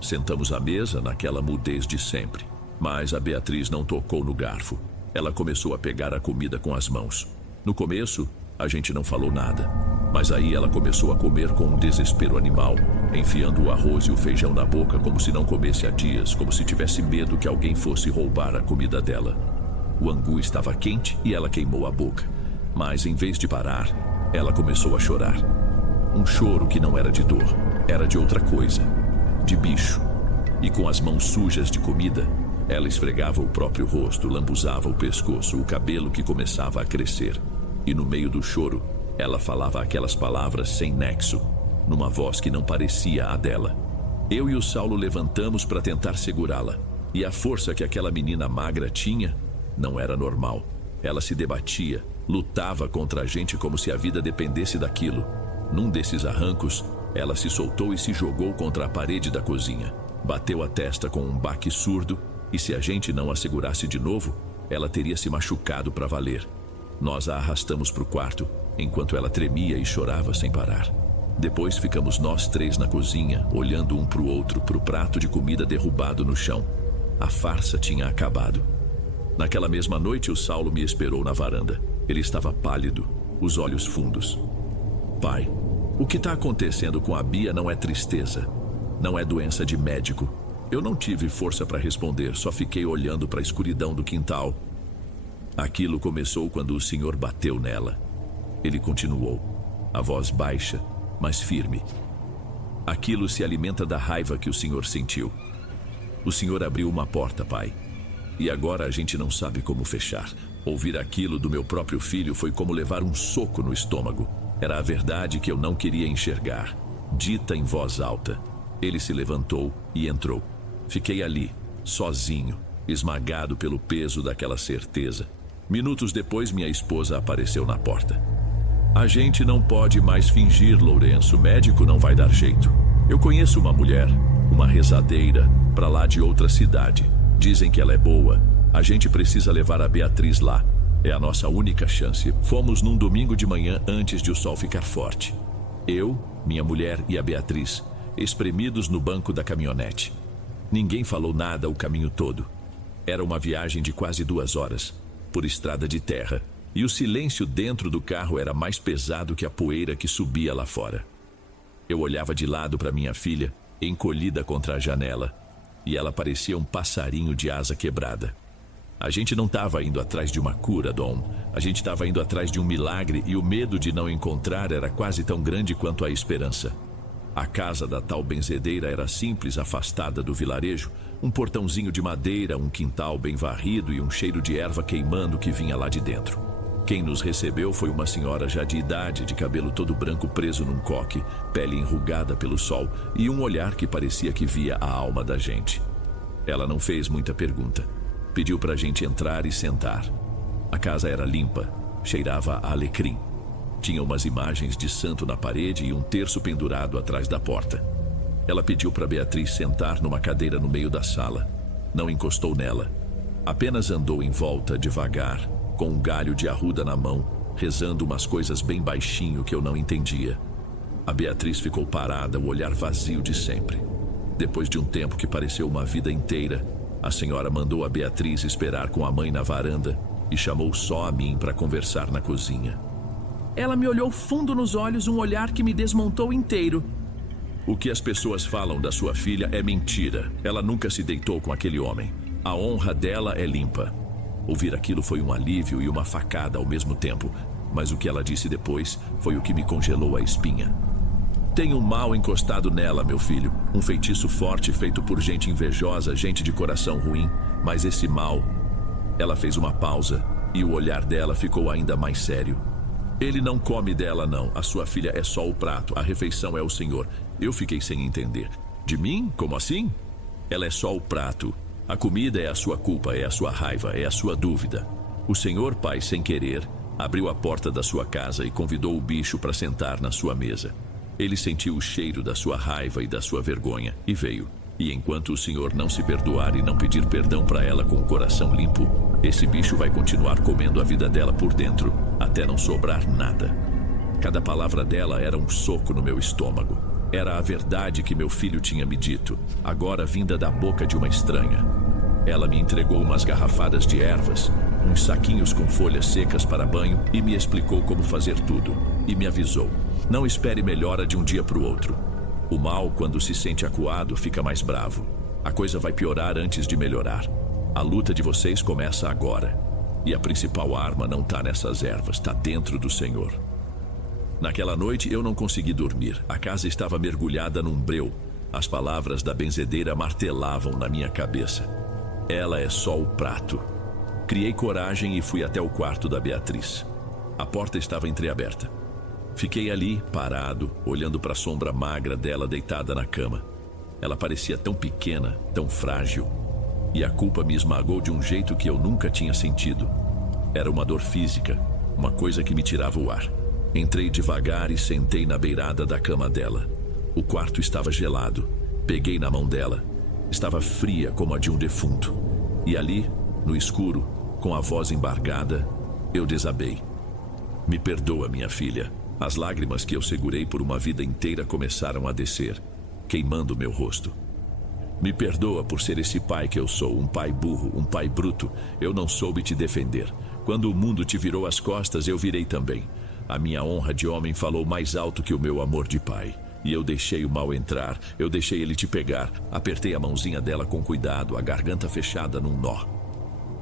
Sentamos à mesa naquela mudez de sempre, mas a Beatriz não tocou no garfo. Ela começou a pegar a comida com as mãos. No começo, a gente não falou nada, mas aí ela começou a comer com um desespero animal, enfiando o arroz e o feijão na boca como se não comesse há dias, como se tivesse medo que alguém fosse roubar a comida dela. O angu estava quente e ela queimou a boca, mas em vez de parar, ela começou a chorar. Um choro que não era de dor, era de outra coisa, de bicho. E com as mãos sujas de comida, ela esfregava o próprio rosto, lambuzava o pescoço, o cabelo que começava a crescer. E no meio do choro, ela falava aquelas palavras sem nexo, numa voz que não parecia a dela. Eu e o Saulo levantamos para tentar segurá-la, e a força que aquela menina magra tinha não era normal. Ela se debatia, lutava contra a gente como se a vida dependesse daquilo. Num desses arrancos, ela se soltou e se jogou contra a parede da cozinha. Bateu a testa com um baque surdo, e se a gente não a segurasse de novo, ela teria se machucado para valer. Nós a arrastamos para o quarto, enquanto ela tremia e chorava sem parar. Depois ficamos nós três na cozinha, olhando um para o outro, para o prato de comida derrubado no chão. A farsa tinha acabado. Naquela mesma noite, o Saulo me esperou na varanda. Ele estava pálido, os olhos fundos. Pai, o que está acontecendo com a Bia não é tristeza, não é doença de médico. Eu não tive força para responder, só fiquei olhando para a escuridão do quintal. Aquilo começou quando o senhor bateu nela. Ele continuou, a voz baixa, mas firme. Aquilo se alimenta da raiva que o senhor sentiu. O senhor abriu uma porta, pai. E agora a gente não sabe como fechar. Ouvir aquilo do meu próprio filho foi como levar um soco no estômago. Era a verdade que eu não queria enxergar, dita em voz alta. Ele se levantou e entrou. Fiquei ali, sozinho, esmagado pelo peso daquela certeza. Minutos depois, minha esposa apareceu na porta. A gente não pode mais fingir, Lourenço. O médico não vai dar jeito. Eu conheço uma mulher, uma rezadeira, pra lá de outra cidade. Dizem que ela é boa. A gente precisa levar a Beatriz lá. É a nossa única chance. Fomos num domingo de manhã antes de o sol ficar forte. Eu, minha mulher e a Beatriz, espremidos no banco da caminhonete. Ninguém falou nada o caminho todo. Era uma viagem de quase 2 horas, por estrada de terra, e o silêncio dentro do carro era mais pesado que a poeira que subia lá fora. Eu olhava de lado para minha filha, encolhida contra a janela, e ela parecia um passarinho de asa quebrada. A gente não estava indo atrás de uma cura, Dom. A gente estava indo atrás de um milagre, e o medo de não encontrar era quase tão grande quanto a esperança. A casa da tal benzedeira era simples, afastada do vilarejo. Um portãozinho de madeira, um quintal bem varrido e um cheiro de erva queimando que vinha lá de dentro. Quem nos recebeu foi uma senhora já de idade, de cabelo todo branco preso num coque, pele enrugada pelo sol e um olhar que parecia que via a alma da gente. Ela não fez muita pergunta. Pediu pra gente entrar e sentar. A casa era limpa, cheirava a alecrim. Tinha umas imagens de santo na parede e um terço pendurado atrás da porta. Ela pediu para Beatriz sentar numa cadeira no meio da sala. Não encostou nela. Apenas andou em volta devagar, com um galho de arruda na mão, rezando umas coisas bem baixinho que eu não entendia. A Beatriz ficou parada, o olhar vazio de sempre. Depois de um tempo que pareceu uma vida inteira, a senhora mandou a Beatriz esperar com a mãe na varanda e chamou só a mim para conversar na cozinha. Ela me olhou fundo nos olhos, um olhar que me desmontou inteiro. O que as pessoas falam da sua filha é mentira. Ela nunca se deitou com aquele homem. A honra dela é limpa. Ouvir aquilo foi um alívio e uma facada ao mesmo tempo, mas o que ela disse depois foi o que me congelou a espinha. Tem um mal encostado nela, meu filho. Um feitiço forte feito por gente invejosa, gente de coração ruim. Mas esse mal... Ela fez uma pausa e o olhar dela ficou ainda mais sério. Ele não come dela, não. A sua filha é só o prato. A refeição é o senhor. Eu fiquei sem entender. De mim? Como assim? Ela é só o prato. A comida é a sua culpa, é a sua raiva, é a sua dúvida. O senhor, pai, sem querer, abriu a porta da sua casa e convidou o bicho para sentar na sua mesa. Ele sentiu o cheiro da sua raiva e da sua vergonha e veio. E enquanto o senhor não se perdoar e não pedir perdão para ela com o coração limpo, esse bicho vai continuar comendo a vida dela por dentro, até não sobrar nada. Cada palavra dela era um soco no meu estômago. Era a verdade que meu filho tinha me dito, agora vinda da boca de uma estranha. Ela me entregou umas garrafadas de ervas, uns saquinhos com folhas secas para banho e me explicou como fazer tudo. E me avisou, não espere melhora de um dia para o outro. O mal, quando se sente acuado, fica mais bravo. A coisa vai piorar antes de melhorar. A luta de vocês começa agora. E a principal arma não está nessas ervas, está dentro do Senhor. Naquela noite eu não consegui dormir. A casa estava mergulhada num breu. As palavras da benzedeira martelavam na minha cabeça. Ela é só o prato. Criei coragem e fui até o quarto da Beatriz. A porta estava entreaberta. Fiquei ali, parado, olhando para a sombra magra dela deitada na cama. Ela parecia tão pequena, tão frágil. E a culpa me esmagou de um jeito que eu nunca tinha sentido. Era uma dor física, uma coisa que me tirava o ar. Entrei devagar e sentei na beirada da cama dela. O quarto estava gelado. Peguei na mão dela. Estava fria como a de um defunto. E ali, no escuro, com a voz embargada, eu desabei. Me perdoa, minha filha. As lágrimas que eu segurei por uma vida inteira começaram a descer, queimando meu rosto. Me perdoa por ser esse pai que eu sou, um pai burro, um pai bruto. Eu não soube te defender. Quando o mundo te virou as costas, eu virei também. A minha honra de homem falou mais alto que o meu amor de pai. E eu deixei o mal entrar, eu deixei ele te pegar. Apertei a mãozinha dela com cuidado, a garganta fechada num nó.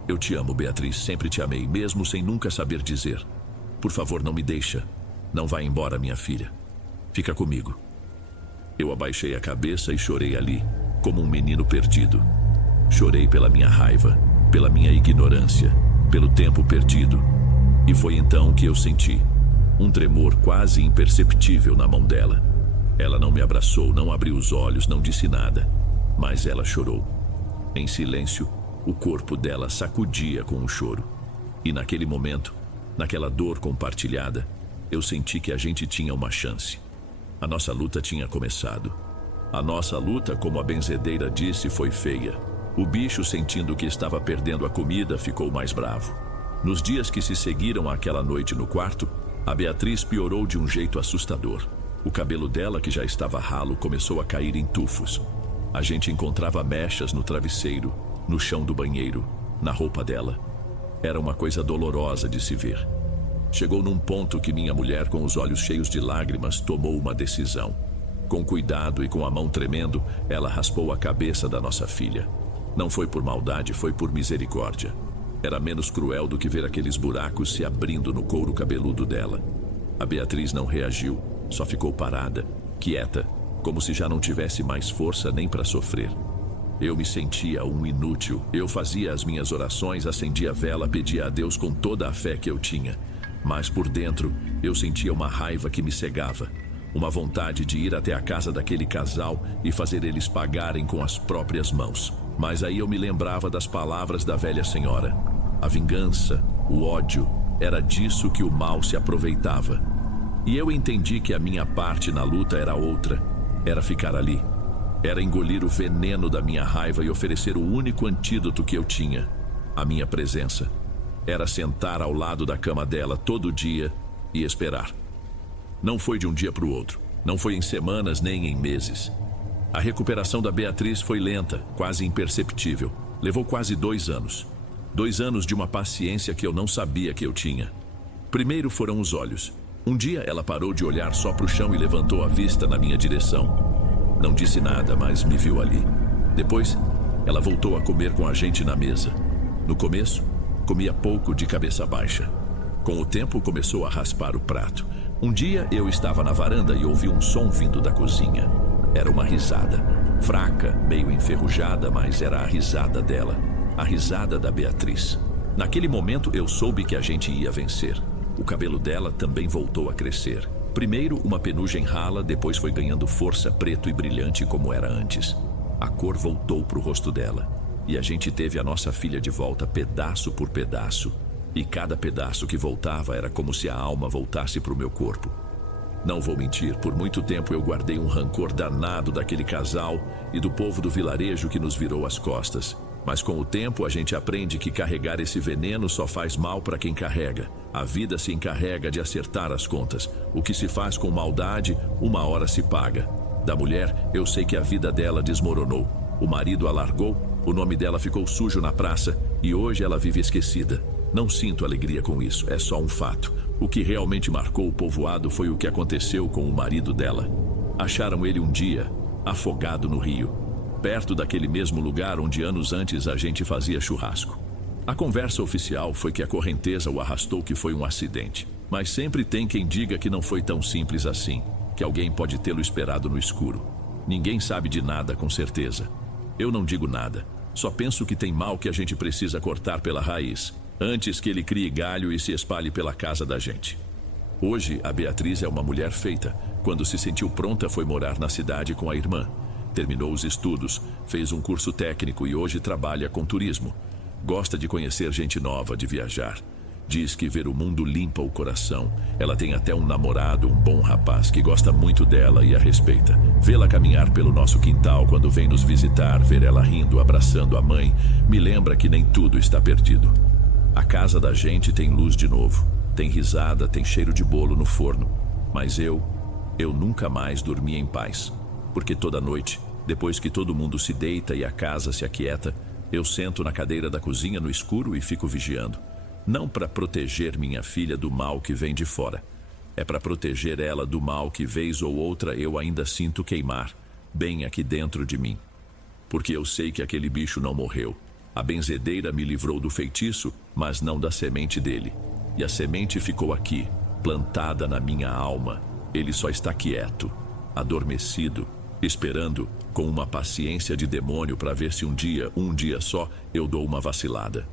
Eu te amo, Beatriz, sempre te amei, mesmo sem nunca saber dizer. Por favor, não me deixa. Não vá embora, minha filha. Fica comigo. Eu abaixei a cabeça e chorei ali, como um menino perdido. Chorei pela minha raiva, pela minha ignorância, pelo tempo perdido. E foi então que eu senti um tremor quase imperceptível na mão dela. Ela não me abraçou, não abriu os olhos, não disse nada, mas ela chorou. Em silêncio, o corpo dela sacudia com o choro. E naquele momento, naquela dor compartilhada, eu senti que a gente tinha uma chance. A nossa luta tinha começado. A nossa luta, como a benzedeira disse, foi feia. O bicho, sentindo que estava perdendo a comida, ficou mais bravo. Nos dias que se seguiram àquela noite no quarto, a Beatriz piorou de um jeito assustador. O cabelo dela, que já estava ralo, começou a cair em tufos. A gente encontrava mechas no travesseiro, no chão do banheiro, na roupa dela. Era uma coisa dolorosa de se ver. Chegou num ponto que minha mulher, com os olhos cheios de lágrimas, tomou uma decisão. Com cuidado e com a mão tremendo, ela raspou a cabeça da nossa filha. Não foi por maldade, foi por misericórdia. Era menos cruel do que ver aqueles buracos se abrindo no couro cabeludo dela. A Beatriz não reagiu, só ficou parada, quieta, como se já não tivesse mais força nem para sofrer. Eu me sentia um inútil. Eu fazia as minhas orações, acendia a vela, pedia a Deus com toda a fé que eu tinha. Mas por dentro, eu sentia uma raiva que me cegava. Uma vontade de ir até a casa daquele casal e fazer eles pagarem com as próprias mãos. Mas aí eu me lembrava das palavras da velha senhora. A vingança, o ódio, era disso que o mal se aproveitava. E eu entendi que a minha parte na luta era outra. Era ficar ali. Era engolir o veneno da minha raiva e oferecer o único antídoto que eu tinha, a minha presença. Era sentar ao lado da cama dela todo dia e esperar. Não foi de um dia para o outro. Não foi em semanas nem em meses. A recuperação da Beatriz foi lenta, quase imperceptível. Levou quase 2 anos. 2 anos de uma paciência que eu não sabia que eu tinha. Primeiro foram os olhos. Um dia ela parou de olhar só para o chão e levantou a vista na minha direção. Não disse nada, mas me viu ali. Depois, ela voltou a comer com a gente na mesa. No começo, comia pouco de cabeça baixa. Com o tempo, começou a raspar o prato. Um dia, eu estava na varanda e ouvi um som vindo da cozinha. Era uma risada. Fraca, meio enferrujada, mas era a risada dela. A risada da Beatriz. Naquele momento, eu soube que a gente ia vencer. O cabelo dela também voltou a crescer. Primeiro uma penugem rala, depois foi ganhando força, preto e brilhante como era antes. A cor voltou para o rosto dela. E a gente teve a nossa filha de volta pedaço por pedaço. E cada pedaço que voltava era como se a alma voltasse para o meu corpo. Não vou mentir, por muito tempo eu guardei um rancor danado daquele casal e do povo do vilarejo que nos virou as costas. Mas com o tempo a gente aprende que carregar esse veneno só faz mal para quem carrega. A vida se encarrega de acertar as contas. O que se faz com maldade, uma hora se paga. Da mulher, eu sei que a vida dela desmoronou. O marido a largou, o nome dela ficou sujo na praça e hoje ela vive esquecida. Não sinto alegria com isso, é só um fato. O que realmente marcou o povoado foi o que aconteceu com o marido dela. Acharam ele um dia, afogado no rio, perto daquele mesmo lugar onde anos antes a gente fazia churrasco. A conversa oficial foi que a correnteza o arrastou, que foi um acidente. Mas sempre tem quem diga que não foi tão simples assim, que alguém pode tê-lo esperado no escuro. Ninguém sabe de nada com certeza. Eu não digo nada, só penso que tem mal que a gente precisa cortar pela raiz, antes que ele crie galho e se espalhe pela casa da gente. Hoje, a Beatriz é uma mulher feita. Quando se sentiu pronta, foi morar na cidade com a irmã. Terminou os estudos, fez um curso técnico e hoje trabalha com turismo. Gosta de conhecer gente nova, de viajar. Diz que ver o mundo limpa o coração. Ela tem até um namorado, um bom rapaz que gosta muito dela e a respeita. Vê-la caminhar pelo nosso quintal quando vem nos visitar, ver ela rindo, abraçando a mãe, me lembra que nem tudo está perdido. A casa da gente tem luz de novo. Tem risada, tem cheiro de bolo no forno. Mas eu nunca mais dormi em paz. Porque toda noite, depois que todo mundo se deita e a casa se aquieta, eu sento na cadeira da cozinha no escuro e fico vigiando. Não para proteger minha filha do mal que vem de fora. É para proteger ela do mal que vez ou outra eu ainda sinto queimar, bem aqui dentro de mim. Porque eu sei que aquele bicho não morreu. A benzedeira me livrou do feitiço, mas não da semente dele. E a semente ficou aqui, plantada na minha alma. Ele só está quieto, adormecido, esperando, com uma paciência de demônio para ver se um dia só, eu dou uma vacilada.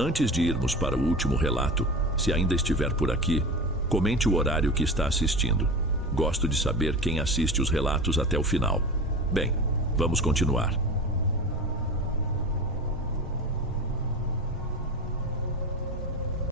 Antes de irmos para o último relato, se ainda estiver por aqui, comente o horário que está assistindo. Gosto de saber quem assiste os relatos até o final. Bem, vamos continuar.